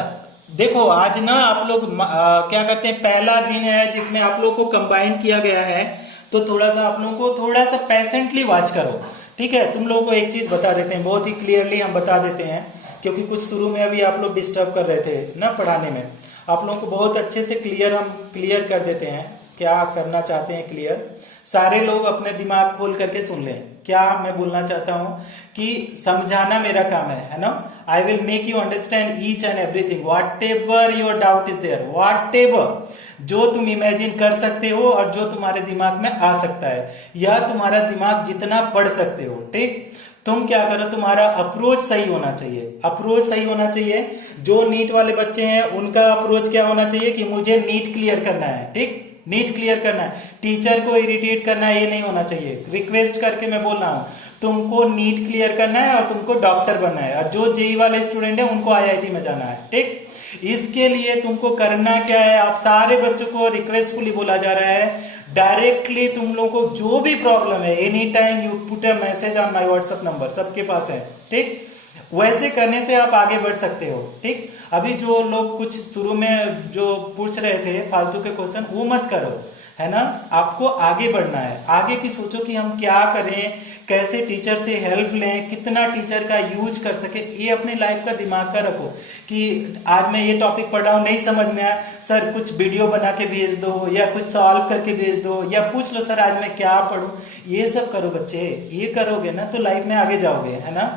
देखो आज ना आप लोग क्या कहते हैं पहला दिन है जिसमें आप लोग को कंबाइन किया गया है, तो थोड़ा सा आप लोगों को थोड़ा सा पेशेंटली वॉच करो, ठीक है। तुम लोगों को एक चीज बता देते हैं, बहुत ही क्लियरली हम बता देते हैं, क्योंकि कुछ शुरू में अभी आप लोग डिस्टर्ब कर रहे थे ना पढ़ाने में, आप लोगों को बहुत अच्छे से हम क्लियर कर देते हैं क्या करना चाहते हैं क्लियर। सारे लोग अपने दिमाग खोल करके सुन लें, क्या मैं बोलना चाहता हूं कि समझाना मेरा काम है ना। I will make you understand each and everything whatever your doubt is there, whatever जो तुम इमेजिन कर सकते हो और जो तुम्हारे दिमाग में आ सकता है, या तुम्हारा दिमाग जितना पढ़ सकते हो, ठीक। तुम क्या करो, तुम्हारा अप्रोच सही होना चाहिए, अप्रोच सही होना चाहिए। जो नीट वाले बच्चे हैं उनका अप्रोच क्या होना चाहिए कि मुझे नीट क्लियर करना है, ठीक, नीट क्लियर करना है, टीचर को इरिटेट करना है ये नहीं होना चाहिए। रिक्वेस्ट करके मैं बोल रहा हूँ तुमको नीट क्लियर करना है और तुमको डॉक्टर बनना है, और जो जेई वाले स्टूडेंट है उनको आईआईटी में जाना है, ठीक। इसके लिए तुमको करना क्या है, आप सारे बच्चों को रिक्वेस्टफुली बोला जा रहा है डायरेक्टली तुम लोगों को जो भी प्रॉब्लम है any time you put a message on my WhatsApp number, सबके पास है, ठीक। वैसे करने से आप आगे बढ़ सकते हो, ठीक। अभी जो लोग कुछ शुरू में जो पूछ रहे थे फालतू के क्वेश्चन वो मत करो, है ना। आपको आगे बढ़ना है, आगे की सोचो कि हम क्या करें, कैसे टीचर से हेल्प लें, कितना टीचर का यूज कर सके, ये अपने लाइफ का दिमाग का रखो कि आज मैं ये टॉपिक पढ़ रहा हूँ नहीं समझ में आया, सर कुछ वीडियो बना के भेज दो या कुछ सॉल्व करके भेज दो, या पूछ लो सर आज मैं क्या पढ़ूं। ये सब करो बच्चे, ये करोगे ना तो लाइफ में आगे जाओगे, है ना।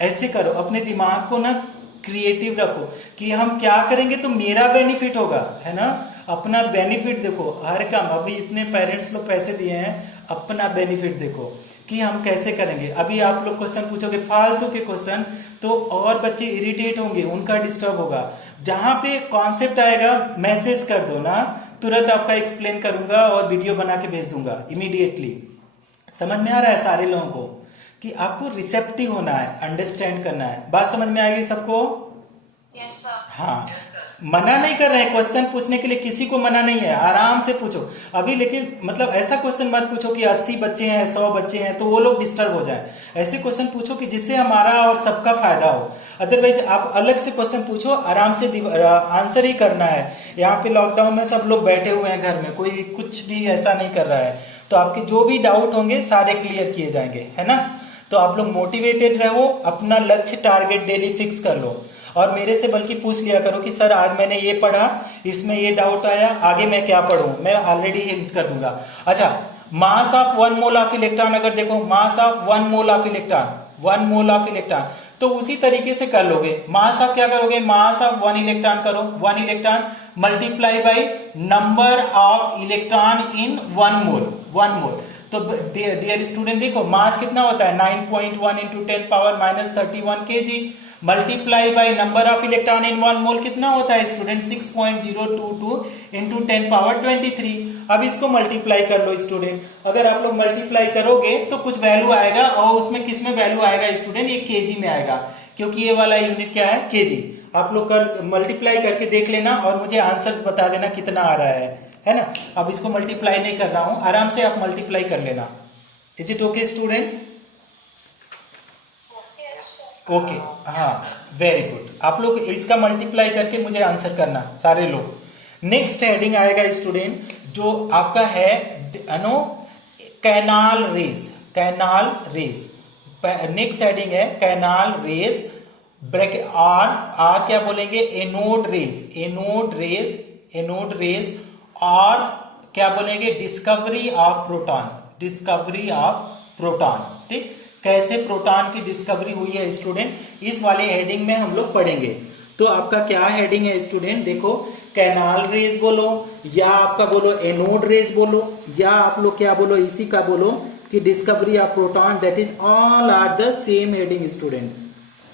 ऐसे करो, अपने दिमाग को ना क्रिएटिव रखो कि हम क्या करेंगे तो मेरा बेनिफिट होगा, है ना। अपना बेनिफिट देखो, हर काम, अभी इतने पेरेंट्स लोग पैसे दिए हैं, अपना बेनिफिट देखो कि हम कैसे करेंगे। अभी आप लोग क्वेश्चन पूछोगे फालतू के क्वेश्चन तो और बच्चे इरिटेट होंगे, उनका डिस्टर्ब होगा। जहां पे कॉन्सेप्ट आएगा मैसेज कर दो ना, तुरंत आपका एक्सप्लेन करूंगा और वीडियो बना के भेज दूंगा इमीडिएटली। समझ में आ रहा है सारे लोगों को कि आपको रिसेप्टिव होना है, अंडरस्टैंड करना है। बात समझ में आएगी सबको? Yes sir. हाँ, मना नहीं कर रहे हैं, क्वेश्चन पूछने के लिए किसी को मना नहीं है, आराम से पूछो अभी। लेकिन मतलब ऐसा क्वेश्चन मत पूछो कि 80 बच्चे हैं 100 बच्चे हैं तो वो लोग डिस्टर्ब हो जाएं। ऐसे क्वेश्चन पूछो कि जिससे हमारा और सबका फायदा हो। अदरवाइज आप अलग से क्वेश्चन पूछो, आराम से आंसर ही करना है। यहाँ पे लॉकडाउन में सब लोग बैठे हुए हैं घर में, कोई कुछ भी ऐसा नहीं कर रहा है, तो आपके जो भी डाउट होंगे सारे क्लियर किए जाएंगे, है ना। तो आप लोग मोटिवेटेड रहो, अपना लक्ष्य टारगेट डेली फिक्स कर लो, और मेरे से बल्कि पूछ लिया करो कि सर आज मैंने ये पढ़ा, इसमें ये डाउट आया, आगे मैं क्या पढ़ूं, मैं ऑलरेडी हिंट कर दूंगा। अच्छा, mass of 1 mole of electron, अगर देखो mass of 1 mole of electron, 1 mole of electron, तो उसी तरीके से कर लोगे। मास ऑफ क्या करोगे, मास ऑफ 1 इलेक्ट्रॉन करो, 1 electron multiply by number of electron in 1 मोल, 1 मोल। तो डियर स्टूडेंट देखो मास कितना होता है 9.1 into 10 power -31 kg, multiply by number of electron in 1 मोल कितना होता है स्टूडेंट 6.022 इंटू 10 पावर 23। अब इसको मल्टीप्लाई कर लो स्टूडेंट, अगर आप लोग मल्टीप्लाई करोगे तो कुछ वैल्यू आएगा, और उसमें किस में वैल्यू आएगा स्टूडेंट, ये केजी में आएगा, क्योंकि ये वाला यूनिट क्या है केजी। आप लोग कर मल्टीप्लाई करके देख लेना और मुझे आंसर्स बता देना कितना आ रहा है ना। अब इसको मल्टीप्लाई नहीं कर रहा हूं, आराम से आप मल्टीप्लाई कर लेना। Is it okay student? Yes, sir. Okay, हाँ, वेरी गुड। आप लोग इसका मल्टीप्लाई करके मुझे आंसर करना सारे लोग। नेक्स्ट हेडिंग आएगा स्टूडेंट जो आपका है no canal rays, canal rays. Next heading है canal rays, bracket or, or क्या बोलेंगे, anode rays, anode rays, anode rays, और क्या बोलेंगे, discovery of proton, discovery of proton. ठीक, कैसे प्रोटॉन की डिस्कवरी हुई है स्टूडेंट, इस वाले हेडिंग में हम लोग पढ़ेंगे। तो आपका क्या हेडिंग है स्टूडेंट, देखो कैनाल रेस बोलो या आपका बोलो एनोड रेस बोलो या आप लोग क्या बोलो, इसी का बोलो कि discovery of proton, that is all are the same heading student,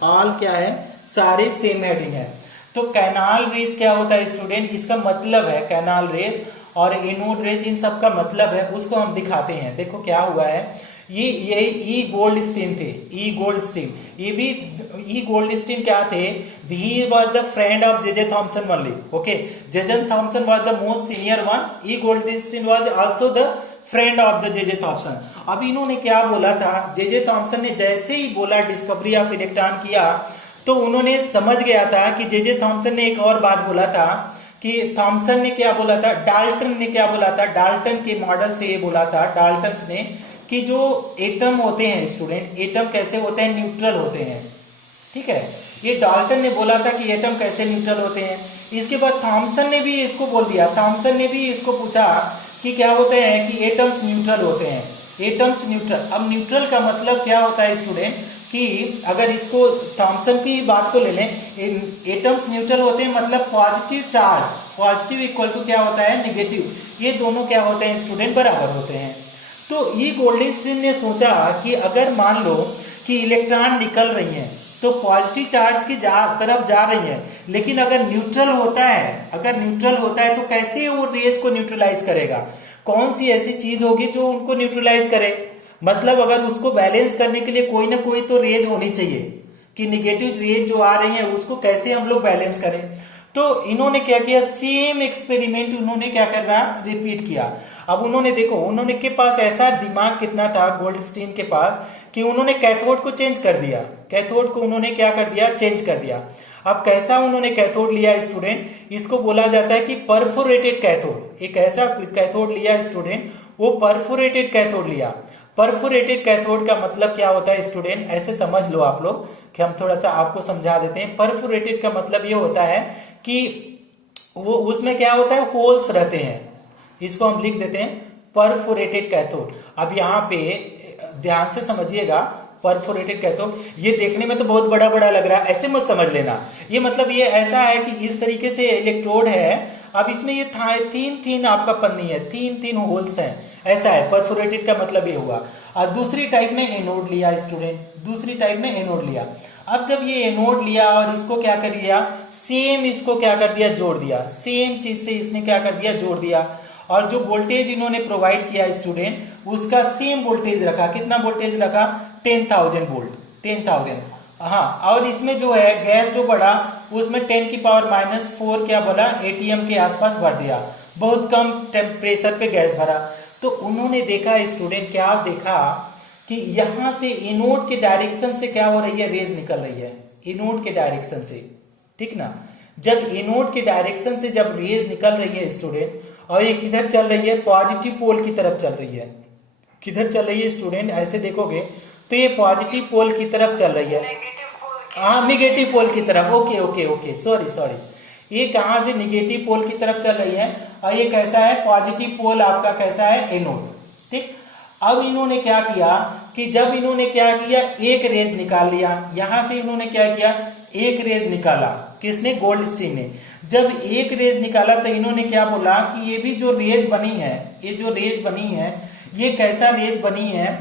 all क्या है, सारे सेम हेडिंग है। तो कैनाल रेस क्या होता है स्टूडेंट, इसका मतलब है कैनाल रेस और एनोड रेस, इन सब का मतलब है, उसको हम दिखाते हैं। देखो क्या हुआ है, ये ई गोल्डस्टीन थे, ई गोल्डस्टीन, ये भी ई गोल्डस्टीन क्या थे, he was the friend of J Thomson only. Okay, J Thomson was the most senior one, E Goldstein was also the friend of the J Thompson. अब इन्होंने क्या बोला था, जे थॉमसन ने जैसे ही बोला डिस्कवरी ऑफ इलेक्ट्रॉन किया तो उन्होंने समझ गया था कि जे थॉमसन ने एक और बात बोला था कि थॉमसन ने क्या बोला था, डाल्टन ने क्या बोला था, डाल्टन के मॉडल से ये बोला था डाल्टन ने कि जो एटम होते हैं स्टूडेंट, एटम कैसे होते हैं, न्यूट्रल होते हैं। ठीक है, ये डाल्टन ने बोला था कि एटम कैसे न्यूट्रल होते हैं। इसके बाद थॉमसन ने भी इसको बोल दिया, थॉमसन ने भी इसको पूछा कि क्या होते हैं, कि एटम्स न्यूट्रल होते हैं, एटम्स न्यूट्रल। अब न्यूट्रल का मतलब क्या होता है स्टूडेंट, कि अगर इसको थॉमसन की बात को ले लें, एटम्स न्यूट्रल होते हैं मतलब positive charge, positive equal to क्या होता है, नेगेटिव, ये दोनों क्या होते हैं स्टूडेंट, बराबर होते हैं। तो ई गोल्डस्टीन ने सोचा कि अगर मान लो कि इलेक्ट्रॉन निकल रही हैं तो पॉजिटिव चार्ज की तरफ जा रही हैं, लेकिन अगर न्यूट्रल होता है, अगर न्यूट्रल होता है तो कैसे वो रेज को न्यूट्रलाइज करेगा, कौन सी ऐसी चीज होगी जो उनको न्यूट्रलाइज करे, मतलब अगर उसको बैलेंस करने के लिए कोई ना कोई तो रेज होनी चाहिए कि निगेटिव रेज जो आ रही है उसको कैसे हम लोग बैलेंस करें। तो इन्होंने क्या किया, सेम एक्सपेरिमेंट उन्होंने क्या करना, रिपीट किया। अब उन्होंने देखो, उन्होंने के पास ऐसा दिमाग कितना था गोल्डस्टीन के पास कि उन्होंने कैथोड को चेंज कर दिया, कैथोड को उन्होंने क्या कर दिया, चेंज कर दिया। अब कैसा उन्होंने कैथोड लिया स्टूडेंट, इसको बोला जाता है कि परफोरेटेड कैथोड, एक ऐसा कैथोड लिया स्टूडेंट, वो परफोरेटेड कैथोड लिया। परफोरेटेड कैथोड का मतलब क्या होता है स्टूडेंट, ऐसे समझ लो आप लोग कि हम थोड़ा सा आपको समझा देते हैं। परफोरेटेड का मतलब ये होता है कि वो उसमें क्या होता है, होल्स रहते हैं, इसको हम लिख देते हैं परफोरेटेड कैथोड। अब यहाँ पे ध्यान से समझिएगा, परफोरेटेड कैथोड, ये देखने में तो बहुत बड़ा बड़ा लग रहा है, ऐसे मत समझ लेना, ये मतलब ये ऐसा है कि इस तरीके से इलेक्ट्रोड है, अब इसमें ये तीन तीन आपका पन्नी है, तीन तीन होल्स हैं, ऐसा है, परफोरेटेड का मतलब ये हुआ। और दूसरी टाइप में एनोड लिया स्टूडेंट, दूसरी टाइप में एनोड लिया। अब जब ये एनोड लिया और इसको क्या कर दिया, सेम इसको क्या कर दिया, जोड़ दिया, सेम चीज से इसने क्या कर दिया, जोड़ दिया, और जो वोल्टेज इन्होंने प्रोवाइड किया स्टूडेंट उसका सेम वोल्टेज रखा, कितना वोल्टेज रखा, 10,000 वोल्ट, 10,000। हाँ, और इसमें जो है गैस जो बढ़ा उसमें 10⁻⁻⁴ क्या बोला, एटीएम के आसपास भर दिया, बहुत कम टेम्परेचर पे गैस भरा। तो उन्होंने देखा स्टूडेंट, क्या देखा कि यहां से एनोड के डायरेक्शन से क्या हो रही है, रेज निकल रही है, एनोड के डायरेक्शन से, ठीक ना। जब एनोड के डायरेक्शन से जब रेज निकल रही है स्टूडेंट, और ये किधर चल रही है, पॉजिटिव पोल की तरफ चल रही है, किधर चल रही है स्टूडेंट, ऐसे देखोगे तो ये पॉजिटिव पोल की तरफ चल रही है, हाँ निगेटिव पोल की तरफ, okay okay okay, sorry sorry, ये कहां से निगेटिव पोल की तरफ चल रही है, और ये कैसा है, पॉजिटिव पोल आपका कैसा है, एनोड। ठीक, अब इन्होंने क्या किया कि जब इन्होंने क्या किया, एक रेज निकाल लिया, यहां से इन्होंने क्या किया, एक रेज निकाला, किसने, गोल्डस्टीन ने। जब एक रेज निकाला तो इन्होंने क्या बोला कि ये भी जो रेज बनी है, ये जो रेज बनी है, ये कैसा रेज बनी है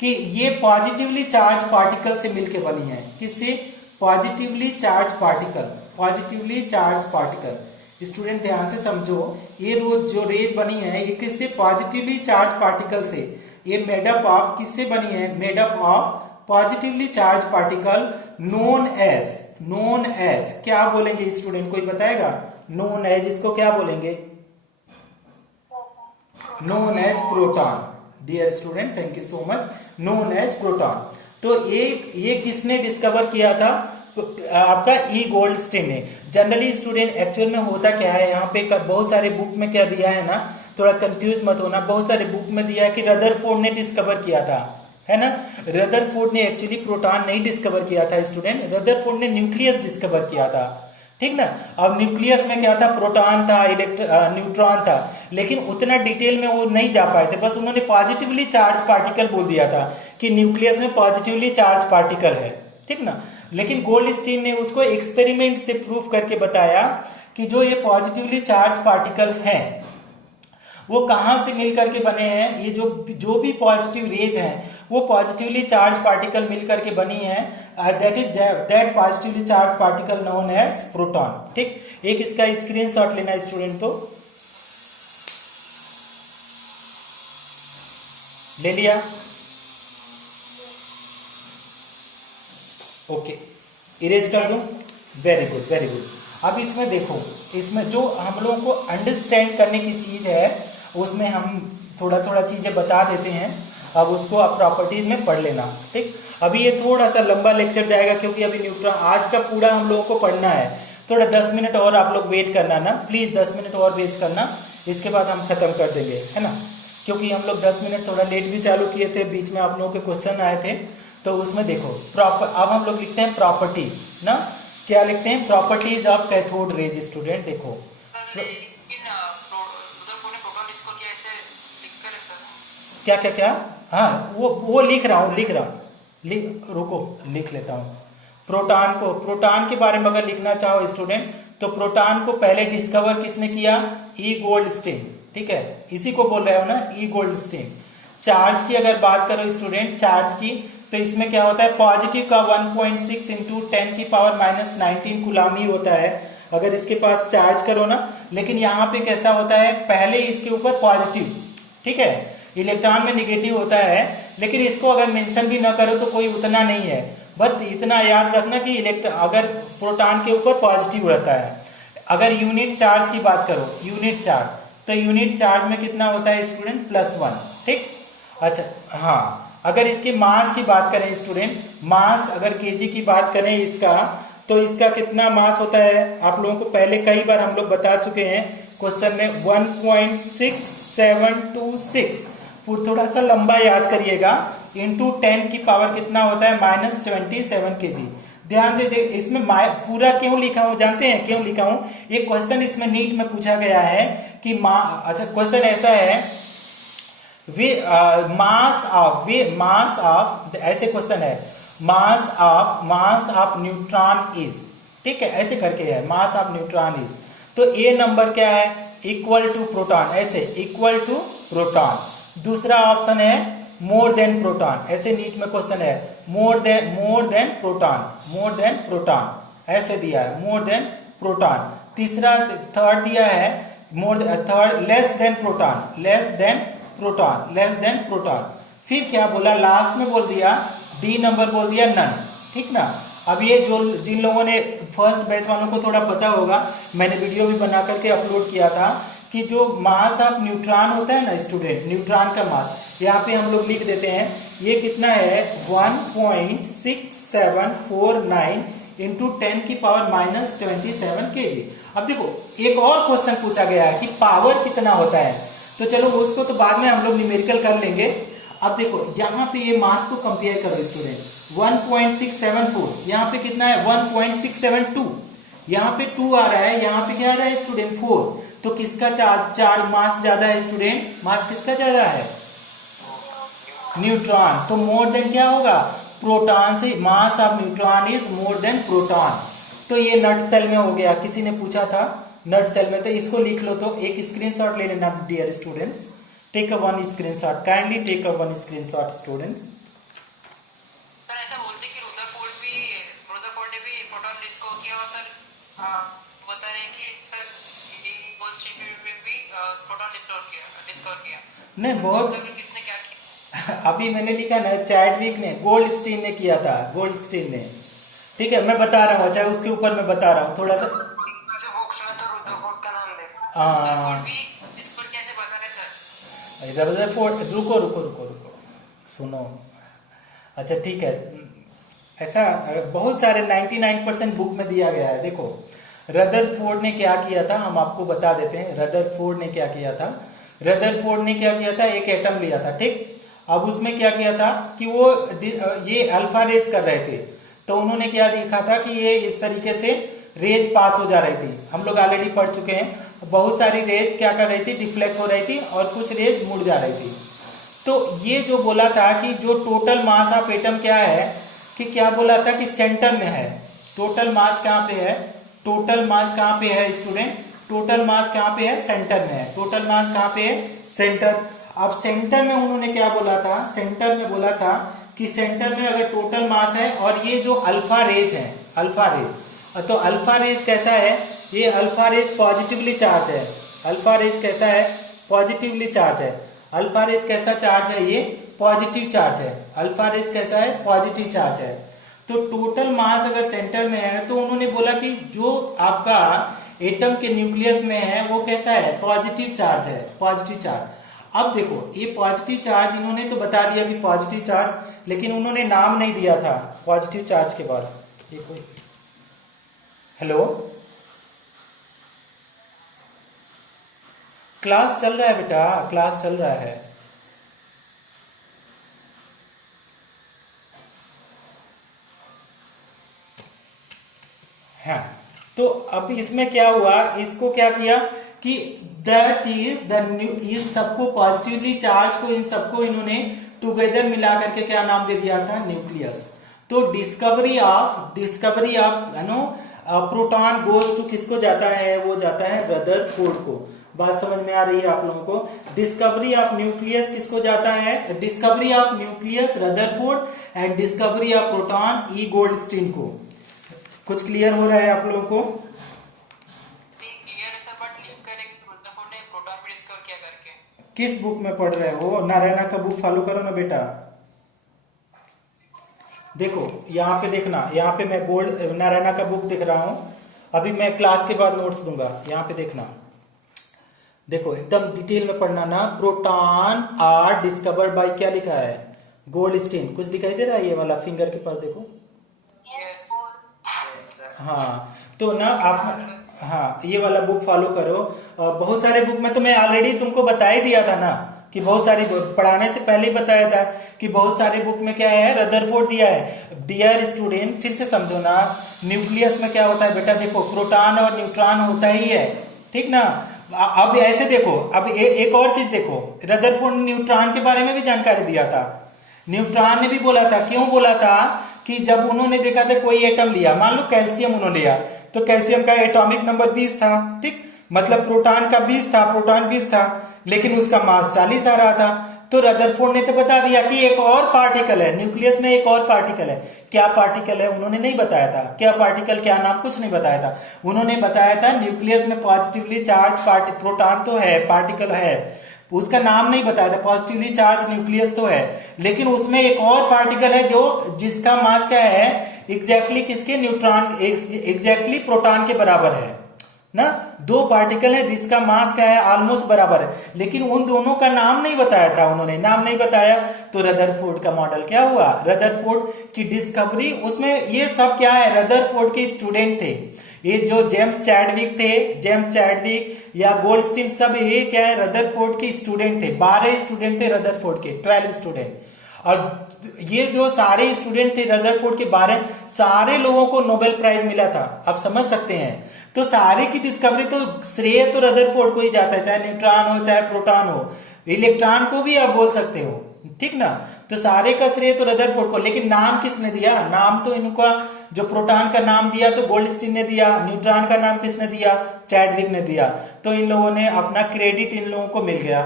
कि ये पॉजिटिवली चार्ज पार्टिकल से मिलके बनी है, किससे, positively charge particle, positively charge particle. Student ध्यान से समझो, ये जो रेज बनी है ये किससे, पॉजिटिवली चार्ज पार्टिकल से, ये मेडअप ऑफ किससे बनी है, made up of positively charge particle known as क्या बोलेंगे स्टूडेंट, कोई बताएगा? नोन एज इसको क्या बोलेंगे? Known as proton. Dear student, thank you so much. Known as proton. तो ये किसने डिस्कवर किया था? तो आपका ई गोल्डस्टीन ने। जनरली स्टूडेंट एक्चुअल में होता क्या है, यहाँ पे बहुत सारे बुक में क्या दिया है ना, थोड़ा कंफ्यूज मत होना, बहुत सारे बुक में दिया है कि रदरफोर्ड ने डिस्कवर किया था, है ना। रदरफोर्ड ने एक्चुअली प्रोटॉन नहीं डिस्कवर किया था स्टूडेंट, रदरफोर्ड ने न्यूक्लियस डिस्कवर किया था, ठीक ना। अब न्यूक्लियस में क्या था? प्रोटॉन था, न्यूट्रॉन था, लेकिन उतना डिटेल में वो नहीं जा पाए थे, बस उन्होंने पॉजिटिवली चार्ज पार्टिकल बोल दिया था कि न्यूक्लियस में पॉजिटिवली चार्ज पार्टिकल है, ठीक ना। लेकिन गोल्डस्टीन ने उसको एक्सपेरिमेंट से प्रूफ करके बताया कि जो ये पॉजिटिवली चार्ज पार्टिकल हैं वो कहां से मिल करके बने हैं, ये जो भी पॉजिटिव रेज हैं वो पॉजिटिवली चार्ज पार्टिकल मिल करके बनी है, that positively charge particle known as proton, ठीक। एक इसका स्क्रीनशॉट लेना स्टूडेंट, तो ले लिया? ओके, इरेज कर दूं? Very good very good. अब इसमें देखो, इसमें जो हम लोगों को अंडरस्टैंड करने की चीज है उसमें हम थोड़ा थोड़ा चीजें बता देते हैं, अब उसको आप प्रॉपर्टीज में पढ़ लेना, ठीक। अभी ये थोड़ा सा लंबा लेक्चर जाएगा क्योंकि अभी न्यूट्रॉन आज का पूरा हम लोगों को पढ़ना है, थोड़ा 10 मिनट और आप लोग वेट करना ना, प्लीज 10 मिनट और वेट करना, इसके बाद हम खत्म कर देंगे, है ना। क्योंकि हम लोग 10 मिनट थोड़ा लेट भी चालू किए थे, बीच में आप लोगों के क्वेश्चन आए थे, तो उसमें देखो अब हम लोग लिखते हैं प्रॉपर्टीज ना, क्या लिखते हैं? Properties of cathode rays. Student देखो, क्या क्या क्या, हाँ वो लिख रहा हूँ, रुको लिख लेता हूँ। प्रोटॉन के बारे में अगर लिखना चाहो स्टूडेंट, तो प्रोटॉन को पहले डिस्कवर किसने किया? ई गोल्डस्टीन, ठीक है, इसी को बोल रहे हो ना, ई गोल्डस्टीन। चार्ज की अगर बात करो स्टूडेंट, चार्ज की, तो इसमें क्या होता है? पॉजिटिव का 1.6 इंटू 10 की पावर माइनस 19 कूलम ही होता है अगर इसके पास चार्ज करो ना। लेकिन यहाँ पे कैसा होता है? पहले इसके ऊपर पॉजिटिव, ठीक है, इलेक्ट्रॉन में निगेटिव होता है, लेकिन इसको अगर मेंशन भी ना करो तो कोई उतना नहीं है, बट इतना याद रखना कि अगर प्रोटॉन के ऊपर पॉजिटिव रहता है। अगर यूनिट चार्ज की बात करो, यूनिट चार्ज, तो यूनिट चार्ज में कितना होता है स्टूडेंट? +1, ठीक। अच्छा, हाँ, अगर इसके मास की बात करें स्टूडेंट, मास अगर केजी की बात करें इसका, तो इसका कितना मास होता है? आप लोगों को पहले कई बार हम लोग बता चुके हैं क्वेश्चन में, 1.6726, थोड़ा सा लंबा याद करिएगा, इंटू 10 की पावर कितना होता है? -27 kg। ध्यान दीजिए, इसमें पूरा क्यों लिखा हूं, जानते हैं क्यों लिखा हूं? ये क्वेश्चन इसमें नीट में पूछा गया है कि अच्छा क्वेश्चन ऐसा है, मास ऑफ ऐसे क्वेश्चन है, मास ऑफ न्यूट्रॉन इज, ठीक है, ऐसे करके है, मास ऑफ न्यूट्रॉन इज, तो ए नंबर क्या है? इक्वल टू प्रोटॉन, ऐसे इक्वल टू प्रोटॉन। दूसरा ऑप्शन है मोर देन प्रोटॉन, ऐसे नीट में क्वेश्चन है, मोर देन प्रोटॉन, ऐसे दिया है, मोर देन प्रोटॉन। तीसरा, थर्ड दिया है लेस देन प्रोटॉन। फिर क्या बोला? लास्ट में बोल दिया, डी नंबर बोल दिया नन, ठीक ना। अब ये जो जिन लोगों ने फर्स्ट बैच वालों को थोड़ा पता होगा, मैंने वीडियो भी बना करके अपलोड किया था कि जो मास ऑफ न्यूट्रॉन होता है ना स्टूडेंट, न्यूट्रॉन का मास यहाँ पे हम लोग लिख देते हैं, ये कितना है? 1.6749 इंटू 10 की पावर -27 kg। अब देखो एक और क्वेश्चन पूछा गया है कि पावर कितना होता है, तो चलो उसको तो बाद में हम लोग न्यूमेरिकल कर लेंगे। अब देखो यहाँ पे ये मास को कंपेयर करो स्टूडेंट, 1.674, यहाँ पे कितना है? 1.672, यहाँ पे 2 आ रहा है, यहाँ पे क्या आ रहा है स्टूडेंट? 4। तो किसका चार्ज मास ज्यादा है स्टूडेंट? मास किसका ज्यादा है? न्यूट्रॉन। तो मोर देन क्या होगा? प्रोटॉन से, mass of neutron is more than proton. तो ये नट सेल में हो गया, किसी ने पूछा था नट सेल में, तो इसको लिख लो। तो एक स्क्रीनशॉट ले लेना dear students, take a one screenshot, kindly take a one screenshot students. Sir ऐसा बोलते कि रुदरफोर्ड ने भी प्रोटॉन डिस्कवर किया, और सर बता रहे हैं कि सर गोल्डस्टीन ने भी प्रोटॉन डिस्कवर किया। नहीं, बहुत किसने क्या किया? अभी मैंने लिखा ना, चैडविक ने, गोल्डस्टीन ने किया था, गोल्डस्टीन ने। ठीक है, मैं बता रहा हूँ, अच्छा उसके ऊपर मैं बता रहा हूँ थोड़ा सा। बुक्स में तो रुदरफोर्ड का नाम देखा, हाँ, रुदरफोर्ड भी डिस्कवर कैसे बता रहे सर? रदरफोर्ड, रुको रुको रुको रुको, सुनो। अच्छा ठीक है, ऐसा बहुत सारे 99% बुक में दिया गया है। देखो रदरफोर्ड ने क्या किया था, हम आपको बता देते हैं। रदरफोर्ड ने क्या किया था, रदरफोर्ड ने क्या किया था, एक एटम लिया था, ठीक। अब उसमें क्या किया था कि वो ये अल्फा रेज कर रहे थे, तो उन्होंने क्या देखा था कि ये इस तरीके से रेज पास हो जा रही थी। हम लोग ऑलरेडी पढ़ चुके हैं, बहुत सारी रेज क्या कर रही थी, डिफ्लेक्ट हो रही थी, और कुछ रेज मुड़ जा रही थी। तो ये जो बोला था कि जो टोटल मास ऑफ एटम क्या है, कि क्या बोला था कि सेंटर में है। टोटल मास कहाँ पे है, टोटल मास कहाँ पे है स्टूडेंट, टोटल मास कहाँ पे है, सेंटर में है। टोटल मास कहाँ पे है, सेंटर। अब सेंटर में उन्होंने क्या बोला था, सेंटर में बोला था कि सेंटर में अगर टोटल मास है और ये जो अल्फा रेज है, अल्फा रेज, तो अल्फा रेज कैसा है, ये अल्फा रेज पॉजिटिवली चार्ज है। अल्फा रेज कैसा है, पॉजिटिवली चार्ज है। अल्फा रेज कैसा चार्ज है, ये पॉजिटिव चार्ज है। अल्फा रेज कैसा है, पॉजिटिव चार्ज है। तो टोटल मास अगर सेंटर में है, तो उन्होंने बोला कि जो आपका एटम के न्यूक्लियस में है वो कैसा है, पॉजिटिव चार्ज है, पॉजिटिव चार्ज। अब देखो ये पॉजिटिव चार्ज इन्होंने तो बता दिया कि पॉजिटिव चार्ज, लेकिन उन्होंने नाम नहीं दिया था पॉजिटिव चार्ज के बाद। ये कोई, हेलो, क्लास चल रहा है बेटा, क्लास चल रहा है। हाँ, तो अब इसमें क्या हुआ, इसको क्या किया कि दैट इज द इस सबको पॉजिटिवली चार्ज को, इन सबको इन्होंने टुगेदर मिला करके क्या नाम दे दिया था, न्यूक्लियस। तो discovery of no proton goes to किसको जाता है, वो जाता है रदरफोर्ड को। बात समझ में आ रही है आप लोगों को। डिस्कवरी ऑफ न्यूक्लियस किसको जाता है, discovery of nucleus Rutherford and discovery of proton E Goldstein को। कुछ क्लियर हो रहा है आप लोगों को? क्लियर है सर, बट लिंक करेंगे रुदरफोर्ड ने प्रोटॉन भी डिस्कवर किया करके। किस बुक में पढ़ रहे हो, नारायणा का बुक फॉलो करो ना बेटा। देखो यहाँ पे देखना, यहाँ पे मैं गोल्ड नारायणा का बुक दिख रहा हूं, अभी मैं क्लास के बाद नोट्स दूंगा, यहाँ पे देखना। देखो एकदम डिटेल में पढ़ना ना। प्रोटॉन आर डिस्कवर्ड बाय, क्या लिखा है, गोल्डस्टीन। कुछ दिखाई दे रहा है, ये वाला फिंगर के पास देखो। हाँ, तो ना आप, हाँ ये वाला बुक फॉलो करो। बहुत सारे बुक में तो मैं ऑलरेडी तुमको बता ही दिया था ना, कि बहुत सारी पढ़ाने से पहले ही बताया था कि बहुत सारे बुक में क्या है, रदरफोर्ड दिया है। डियर स्टूडेंट फिर से समझो ना, न्यूक्लियस में क्या होता है बेटा, देखो प्रोटॉन और न्यूट्रॉन होता ही है, ठीक ना। अब ऐसे देखो, अब एक और चीज देखो, रदरफोर्ड ने न्यूट्रॉन के बारे में भी जानकारी दिया था। न्यूट्रॉन ने भी बोला था, क्यों बोला था कि जब उन्होंने देखा था कोई एटम लिया, मान लो कैल्शियम उन्होंने लिया, तो कैल्शियम का एटॉमिक नंबर 20 था, ठीक। मतलब प्रोटॉन का 20 था, प्रोटॉन 20 था, लेकिन उसका मास 40 आ रहा था। तो रदरफोर्ड ने तो बता दिया कि एक और पार्टिकल है न्यूक्लियस में, एक और पार्टिकल है। क्या पार्टिकल है उन्होंने नहीं बताया था, क्या पार्टिकल, क्या नाम, कुछ नहीं बताया था। उन्होंने बताया था न्यूक्लियस में पॉजिटिवली चार्ज प्रोटॉन तो है, पार्टिकल है, उसका नाम नहीं बताया था। पॉजिटिवली चार्ज न्यूक्लियस तो है, लेकिन उसमें एक और पार्टिकल है जो जिसका मास क्या है, एग्जैक्टली किसके, न्यूट्रॉन, एग्जैक्टली प्रोटॉन के बराबर है ना। दो पार्टिकल है जिसका मास क्या है, ऑलमोस्ट बराबर है, लेकिन उन दोनों का नाम नहीं बताया था, उन्होंने नाम नहीं बताया। तो रदरफोर्ड का मॉडल क्या हुआ, रदरफोर्ड की डिस्कवरी, उसमें ये सब क्या है, रदरफोर्ड के स्टूडेंट थे। ये जो जेम्स चैडविक थे, जेम्स चैडविक या गोल्डस्टीन, सब ये क्या है, रदरफोर्ड के स्टूडेंट थे। 12 स्टूडेंट थे रदरफोर्ड के, 12 स्टूडेंट। और ये जो सारे स्टूडेंट थे रदरफोर्ड के 12, सारे लोगों को नोबेल प्राइज मिला था, आप समझ सकते हैं। तो सारे की डिस्कवरी तो श्रेय तो रदरफोर्ड को ही जाता है, चाहे न्यूट्रॉन हो चाहे प्रोटॉन हो, इलेक्ट्रॉन को भी आप बोल सकते हो, ठीक ना। तो सारे का श्रेय तो रदरफोर्ड को, लेकिन नाम किसने दिया, नाम तो इनका जो प्रोटॉन का नाम दिया तो गोल्डस्टीन ने दिया, न्यूट्रॉन का नाम किसने दिया, चैडविक ने दिया। तो इन लोगों ने अपना क्रेडिट इन लोगों को मिल गया।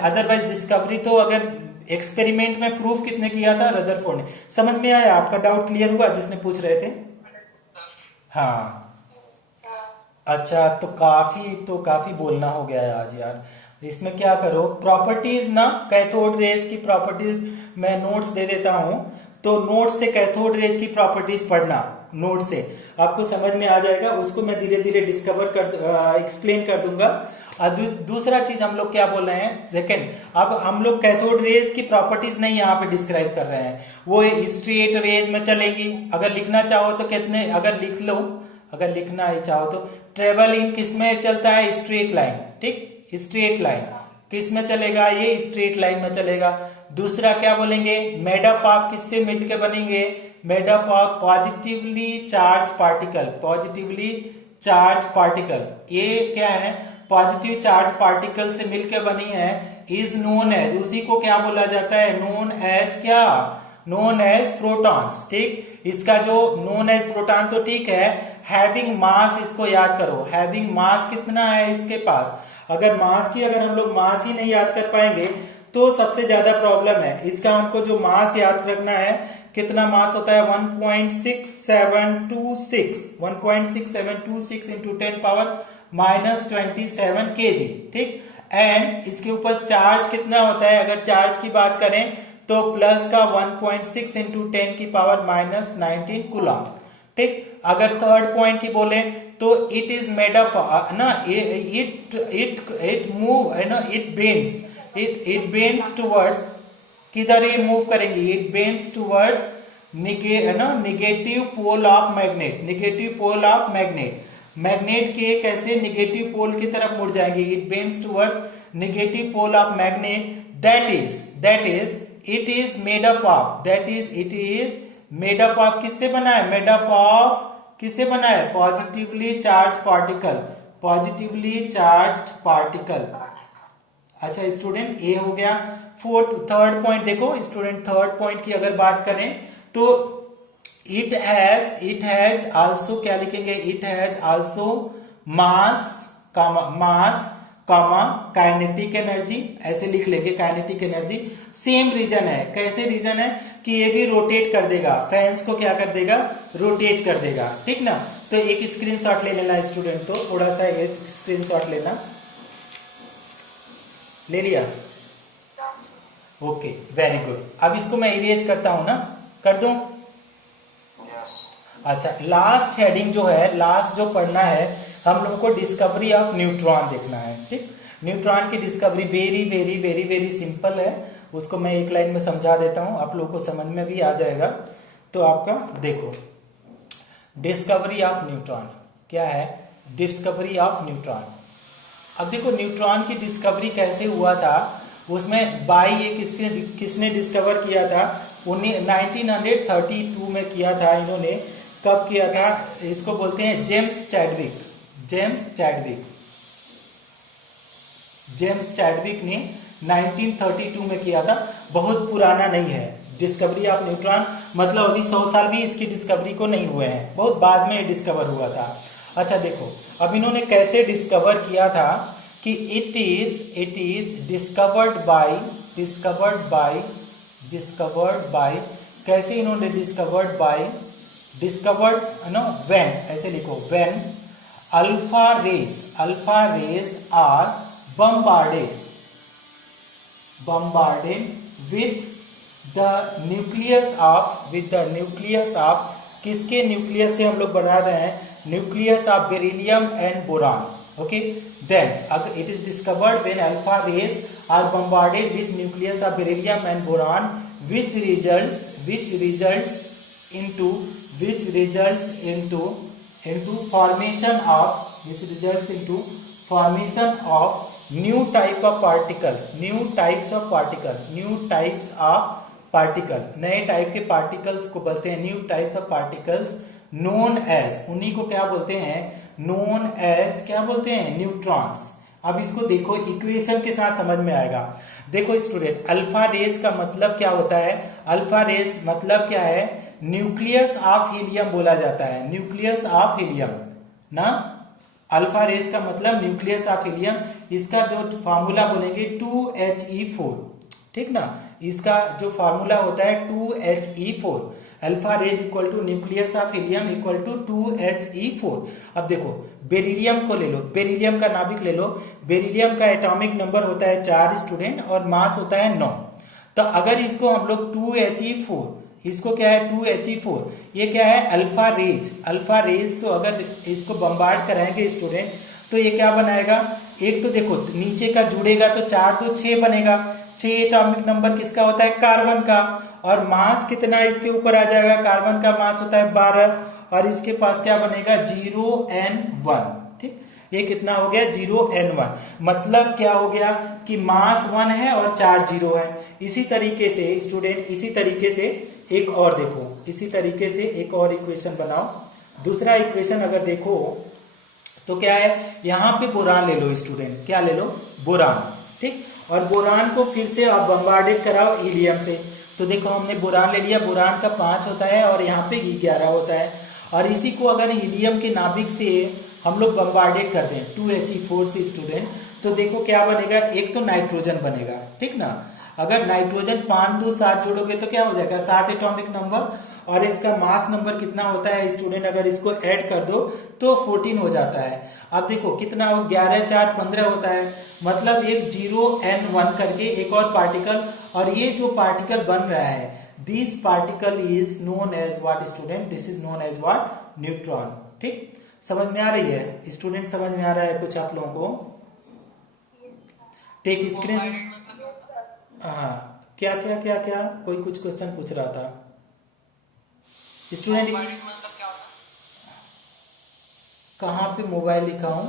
अदरवाइज डिस्कवरी तो अगर एक्सपेरिमेंट में प्रूफ कितने किया था, रदरफोर्ड ने। समझ में आया, आपका डाउट क्लियर हुआ जिसने पूछ रहे थे? हाँ, अच्छा, तो काफी बोलना हो गया है आज यार। इसमें क्या करो, प्रॉपर्टीज ना, कैथोड रेज की प्रॉपर्टीज मैं नोट्स दे देता हूं, तो नोट्स से कैथोड रेज की प्रॉपर्टीज पढ़ना, नोट से, आपको समझ में आ जाएगा, उसको मैं धीरे धीरे एक्सप्लेन कर दूंगा। और दूसरा चीज हम लोग क्या बोल रहे हैं, सेकंड, अब हम लोग कैथोड रेज की प्रॉपर्टीज नहीं यहाँ पे डिस्क्राइब कर रहे हैं, वो स्ट्रेट रेज में चलेगी। अगर लिखना चाहो तो कितने, अगर लिख लो, अगर लिखना ही चाहो तो ट्रेवल इन किस में चलता है, स्ट्रेट लाइन, ठीक, स्ट्रेट लाइन किस में चलेगा, ये स्ट्रेट लाइन में चलेगा। दूसरा क्या बोलेंगे, मेड अप ऑफ किससे मिलकर बनेंगे, made up of positively charge particle, positively charge particle, ये क्या है, पॉजिटिव चार्ज पार्टिकल से मिलकर बनी है, इज नोन एज, उसी को क्या बोला जाता है, नोन एज क्या, नोन एज प्रोटॉन्स, ठीक। इसका जो नोन एज प्रोटॉन तो ठीक है, हैविंग मास, इसको याद करो, हैविंग मास कितना है इसके पास, अगर मास की, अगर हम लोग मास ही नहीं याद कर पाएंगे तो सबसे ज्यादा प्रॉब्लम है। इसका हमको जो मास याद रखना है, कितना मास होता है, 1.6726 इंटू 10 पावर -27 kg, ठीक। एंड इसके ऊपर चार्ज कितना होता है, अगर चार्ज की बात करें तो प्लस का 1.6 इंटू 10 की पावर -19 कूलम, ठीक। अगर थर्ड पॉइंट की बोले तो इट इज मेड अप ना, इट मूव है ना, इट बेंड्स टुवर्ड्स, किधर ये मूव करेंगे, it bends towards negative pole of magnet, negative pole of magnet, magnet के कैसे निगेटिव पोल की तरफ मुड़ जाएंगे, it bends towards negative pole of magnet, that is it is made up of, that is it is made up of, किससे बना है, made up of किससे बना है, positively charge particle, positively charged particle. अच्छा स्टूडेंट, ये हो गया थर्ड पॉइंट। देखो स्टूडेंट, थर्ड पॉइंट की अगर बात करें तो इट हैज आल्सो, क्या लिखेंगे, it has also mass comma kinetic energy, ऐसे लिख लेंगे, काइनेटिक एनर्जी। सेम रीजन है, कैसे रीजन है कि ये भी रोटेट कर देगा, फैंस को क्या कर देगा, रोटेट कर देगा, ठीक ना। तो एक स्क्रीनशॉट ले लेना स्टूडेंट, तो थोड़ा सा एक स्क्रीनशॉट लेना, ले लिया, ओके वेरी गुड। अब इसको मैं इरेज करता हूं ना, कर दूं। अच्छा, लास्ट हेडिंग जो है, लास्ट जो पढ़ना है, हम लोगों को डिस्कवरी ऑफ न्यूट्रॉन देखना है, ठीक। न्यूट्रॉन की discovery very very very very simple है, उसको मैं एक लाइन में समझा देता हूं, आप लोगों को समझ में भी आ जाएगा। तो आपका देखो, डिस्कवरी ऑफ न्यूट्रॉन क्या है, डिस्कवरी ऑफ न्यूट्रॉन। अब देखो न्यूट्रॉन की डिस्कवरी कैसे हुआ था, उसमें बाई ये किसने डिस्कवर किया था, 1932 में किया था इन्होंने। कब किया था, इसको बोलते हैं जेम्स चैडविक, जेम्स चैडविक ने 1932 में किया था, बहुत पुराना नहीं है। डिस्कवरी ऑफ न्यूट्रॉन मतलब अभी 100 साल भी इसकी डिस्कवरी को नहीं हुए हैं, बहुत बाद में डिस्कवर हुआ था। अच्छा देखो, अब इन्होंने कैसे डिस्कवर किया था कि इट इज डिस्कवर्ड बाय, कैसे इन्होंने डिस्कवर्ड नो व्हेन, ऐसे लिखो, when alpha rays are bombarded with the nucleus of किसके न्यूक्लियस से हम लोग बना रहे हैं, nucleus of beryllium and boron, okay. Then अगर it is discovered when alpha rays are bombarded with nucleus of beryllium and boron which results into formation of new types of particle, नए type के particles को बोलते हैं new types of particles, known as, उन्हीं को क्या बोलते हैं, नोन एज, क्या बोलते हैं, न्यूट्रॉन्स। अब इसको देखो, इक्वेशन के साथ समझ में आएगा। देखो स्टूडेंट, अल्फा रेज का मतलब क्या होता है, अल्फा रेज मतलब क्या है, न्यूक्लियस ऑफ हीलियम बोला जाता है, न्यूक्लियस ऑफ हीलियम ना, अल्फा रेज का मतलब न्यूक्लियस ऑफ हीलियम। इसका जो फार्मूला बोलेंगे 2He4, ठीक ना, इसका जो फार्मूला होता है 2He4, alpha rays equal to nucleus of helium equal to 2He4। अब देखो बेरिलियम को ले लो, बेरिलियम का नाभिक ले लो, बेरिलियम का एटॉमिक नंबर होता है 4 स्टूडेंट और मास होता है 9। तो अगर इसको हम लोग 2He4 इसको क्या है 2He4, ये क्या है अल्फा रेज। अल्फा रेज तो अगर इसको बम्बार्ड कराएंगे स्टूडेंट तो ये क्या बनाएगा, एक तो देखो नीचे का जुड़ेगा तो 4 तो 6 बनेगा, 6 एटॉमिक नंबर किसका होता है कार्बन का, और मास कितना इसके ऊपर आ जाएगा, कार्बन का मास होता है 12, और इसके पास क्या बनेगा 0n1। ठीक, ये कितना हो गया 0n1, मतलब क्या हो गया कि मास 1 है और 4 जीरो है। इसी तरीके से स्टूडेंट, इसी तरीके से एक और देखो, इसी तरीके से एक और इक्वेशन बनाओ। दूसरा इक्वेशन अगर देखो तो क्या है, यहाँ पे बोरान ले लो स्टूडेंट, क्या ले लो बोरान। ठीक, और बोरान को फिर से आप बम्बार्डेड कराओ हीलियम से, तो देखो हमने बोरान ले लिया, बोरान का 5 होता है और यहाँ पे 11 होता है, और इसी को अगर हीलियम के नाभिक से हम लोग बम्बार्डेड करते हैं 2He4 से स्टूडेंट, तो देखो क्या बनेगा, एक तो नाइट्रोजन बनेगा। ठीक ना, अगर नाइट्रोजन 5 2 7 जोड़ोगे तो क्या हो जाएगा 7 एटॉमिक नंबर, और इसका मास नंबर कितना होता है स्टूडेंट, अगर इसको ऐड कर दो तो 14 हो जाता है। अब देखो कितना हो, 11 4 15 होता है, मतलब एक 0n1 करके एक और पार्टिकल, और ये जो पार्टिकल बन रहा है this particle is known as what student, this is known as what neutron. ठीक, समझ में आ रही है स्टूडेंट, समझ में आ रहा है कुछ आप लोगों को? Take screen. हाँ, क्या क्या क्या क्या कोई कुछ क्वेश्चन पूछ रहा था स्टूडेंट, कहाँ पे मोबाइल लिखा हूं,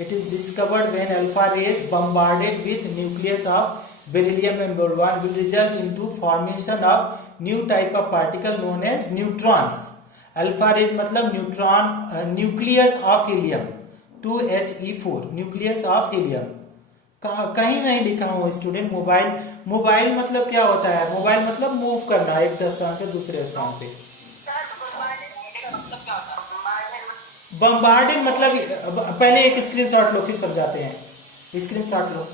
it is discovered when alpha rays bombarded with nucleus of beryllium and boron will result into formation of new type of particle known as neutrons. Alpha rays मतलब neutron, nucleus of helium 2He4, nucleus of helium. कहीं नहीं लिखा हूं student mobile. Mobile मतलब क्या होता है, mobile मतलब मूव करना एक स्थान से दूसरे स्थान पे। बम्बार्डेड मतलब, पहले एक स्क्रीनशॉट लो फिर समझाते हैं। स्क्रीनशॉट लो,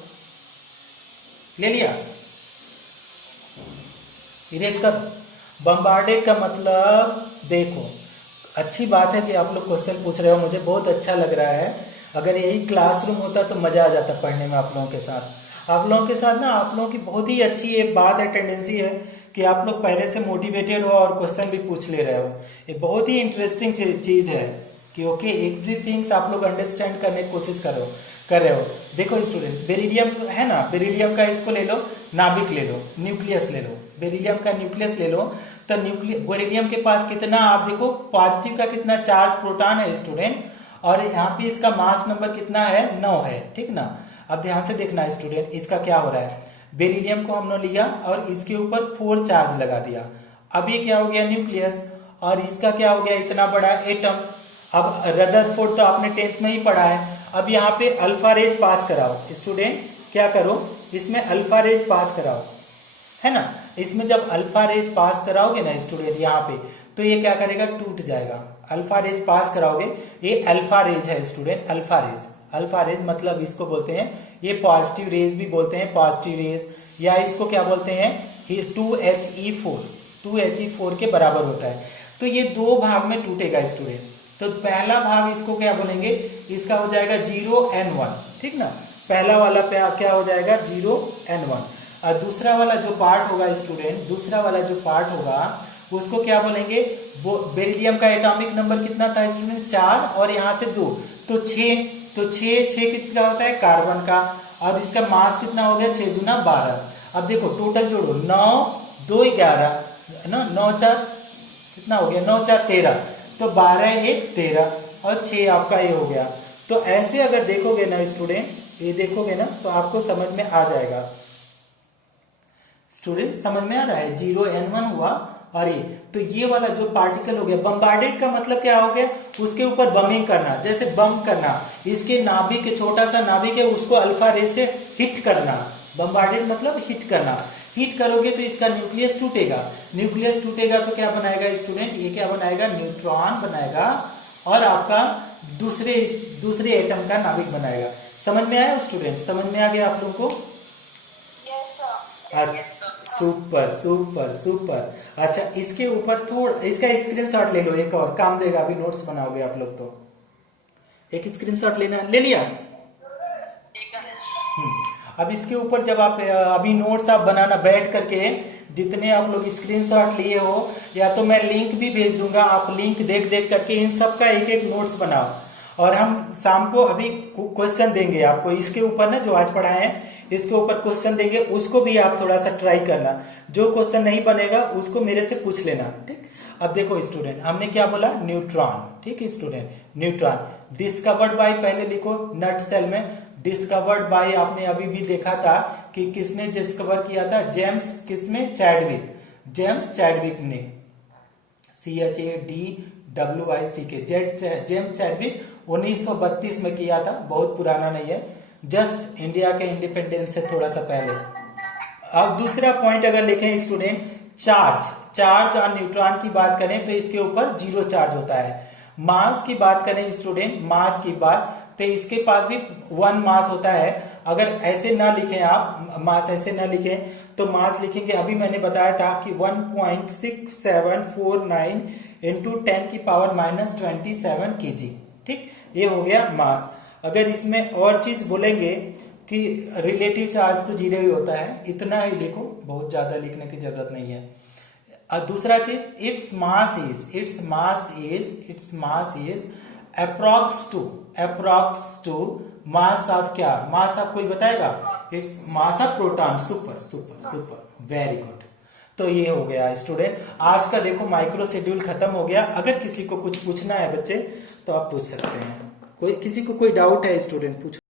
ले लिया, इरेज कर। बम्बार्डेड का मतलब देखो, अच्छी बात है कि आप लोग क्वेश्चन पूछ रहे हो, मुझे बहुत अच्छा लग रहा है। अगर यही क्लासरूम होता तो मजा आ जाता पढ़ने में आप लोगों के साथ। आप लोगों के साथ ना, आप लोगों की बहुत ही अच्छी ये बात है, टेंडेंसी है कि आप लोग पहले से मोटिवेटेड हो और क्वेश्चन भी पूछ ले रहे हो। ये बहुत ही इंटरेस्टिंग चीज है कि ओके एवरीथिंग्स आप लोग अंडरस्टैंड करने की कोशिश कर रहे हो। देखो स्टूडेंट, बेरिलियम है ना, बेरिलियम का इसको ले लो, नाभिक ले लो, न्यूक्लियस ले लो, बेरिलियम का न्यूक्लियस ले लो, तो बेरिलियम के पास कितना, आप देखो पॉजिटिव का कितना चार्ज प्रोटॉन है स्टूडेंट, और यहाँ पे इसका मास नंबर कितना है 9 है। ठीक ना, अब ध्यान से देखना स्टूडेंट, इसका क्या हो रहा है, बेरिलियम को हमने लिया और इसके ऊपर 4 चार्ज लगा दिया, अब ये क्या हो गया न्यूक्लियस, और इसका क्या हो गया इतना बड़ा एटम। अब रदरफोर्ड तो आपने 10th में ही पढ़ा है। अब यहाँ पे अल्फा रेज पास कराओ स्टूडेंट, क्या करो इसमें अल्फा रेज पास कराओ, है ना। इसमें जब अल्फा रेज पास कराओगे ना स्टूडेंट यहाँ पे, तो ये क्या करेगा टूट जाएगा। अल्फा रेज पास कराओगे, ये अल्फा रेज है student, alpha rays. Alpha rays मतलब इसको बोलते हैं, ये पॉजिटिव रेज भी बोलते हैं, पॉजिटिव रेज, या इसको क्या बोलते हैं 2He4, 2He4 के बराबर होता है। तो ये 2 भाग में टूटेगा स्टूडेंट। तो पहला भाग इसको क्या बोलेंगे, इसका हो जाएगा 0n1। ठीक ना, पहला वाला क्या हो जाएगा 0n1, और दूसरा वाला जो पार्ट होगा स्टूडेंट, दूसरा वाला जो पार्ट होगा उसको क्या बोलेंगे, बेरिलियम का एटॉमिक नंबर कितना था स्टूडेंट 4, और यहाँ से 2 तो 6, तो 6 कितना होता है कार्बन का, और इसका मास कितना हो गया 6 दूना 12। अब देखो टोटल जोड़ो, 9 2 11 ना, 9 4 कितना हो गया 9 4 13, तो 12 1 13, और 6 आपका ये हो गया। तो ऐसे अगर देखोगे ना स्टूडेंट, ये देखोगे ना तो आपको समझ में आ जाएगा स्टूडेंट, समझ में आ रहा है 0n1 हुआ, और तो ये वाला जो पार्टिकल हो गया बम्बार्डेड का मतलब क्या हो गया, उसके ऊपर बमिंग करना, जैसे बम करना, इसके नाभिक, छोटा सा नाभिक है उसको अल्फा रेज से हिट करना। बम्बार्डेड मतलब हिट करना, हिट करोगे तो इसका न्यूक्लियस टूटेगा, न्यूक्लियस टूटेगा तो क्या बनाएगा स्टूडेंट, ये क्या बनाएगा न्यूट्रॉन बनाएगा, और आपका दूसरे एटम का नाभिक बनाएगा। समझ में आया स्टूडेंट, समझ में आ गया आप लोगों को? Super super super. अच्छा, इसके ऊपर थोड़ा इसका स्क्रीनशॉट ले लो, एक और काम देगा, अभी नोट्स बनाओगे आप लोग तो एक स्क्रीनशॉट लेना, ले लिया। अब इसके ऊपर जब आप अभी नोट्स आप बनाना बैठ करके, जितने आप लोग स्क्रीनशॉट लिए हो, या तो मैं लिंक भी भेज दूंगा, आप लिंक देख देख करके इन सब का एक एक नोट्स बनाओ। और हम शाम को अभी क्वेश्चन देंगे आपको इसके ऊपर ना, जो आज पढ़ाए हैं इसके ऊपर क्वेश्चन देंगे, उसको भी आप थोड़ा सा ट्राई करना। जो क्वेश्चन नहीं बनेगा उसको मेरे से पूछ लेना, ठीक। अब देखो स्टूडेंट, हमने क्या बोला, न्यूट्रॉन, ठीक है स्टूडेंट, न्यूट्रॉन डिस्कवर्ड बाय, पहले लिखो नट सेल में, डिस्कवर्ड बाय आपने अभी भी देखा था कि किसने डिस्कवर किया था, जेम्स किसने, चैडविक, जेम्स चैडविक ने, CHADWICK, जेम्स चैडविक 1932 में किया था, बहुत पुराना नहीं है, जस्ट इंडिया के इंडिपेंडेंस से थोड़ा सा पहले। अब दूसरा पॉइंट अगर लिखें स्टूडेंट, चार्ज और न्यूट्रॉन की बात करें तो इसके ऊपर 0 चार्ज होता है। मास की बात करें स्टूडेंट, मास की बात, तो इसके पास भी 1 मास होता है। अगर ऐसे ना लिखें आप, मास ऐसे ना लिखें तो मास लिखेंगे, अभी मैंने बताया था कि 1.6749 इंटू 10⁻⁻27 kg, ठीक, ये हो गया मास। अगर इसमें और चीज बोलेंगे कि रिलेटिव चार्ज तो 0 ही होता है, इतना ही लिखो, बहुत ज्यादा लिखने की जरूरत नहीं है। दूसरा चीज, its mass is approx to mass of क्या, मास ऑफ कोई बताएगा, its mass of proton, super, very good. तो ये हो गया स्टूडेंट, आज का देखो माइक्रो शेड्यूल खत्म हो गया। अगर किसी को कुछ पूछना है बच्चे तो आप पूछ सकते हैं, कोई किसी को कोई डाउट है स्टूडेंट पूछो।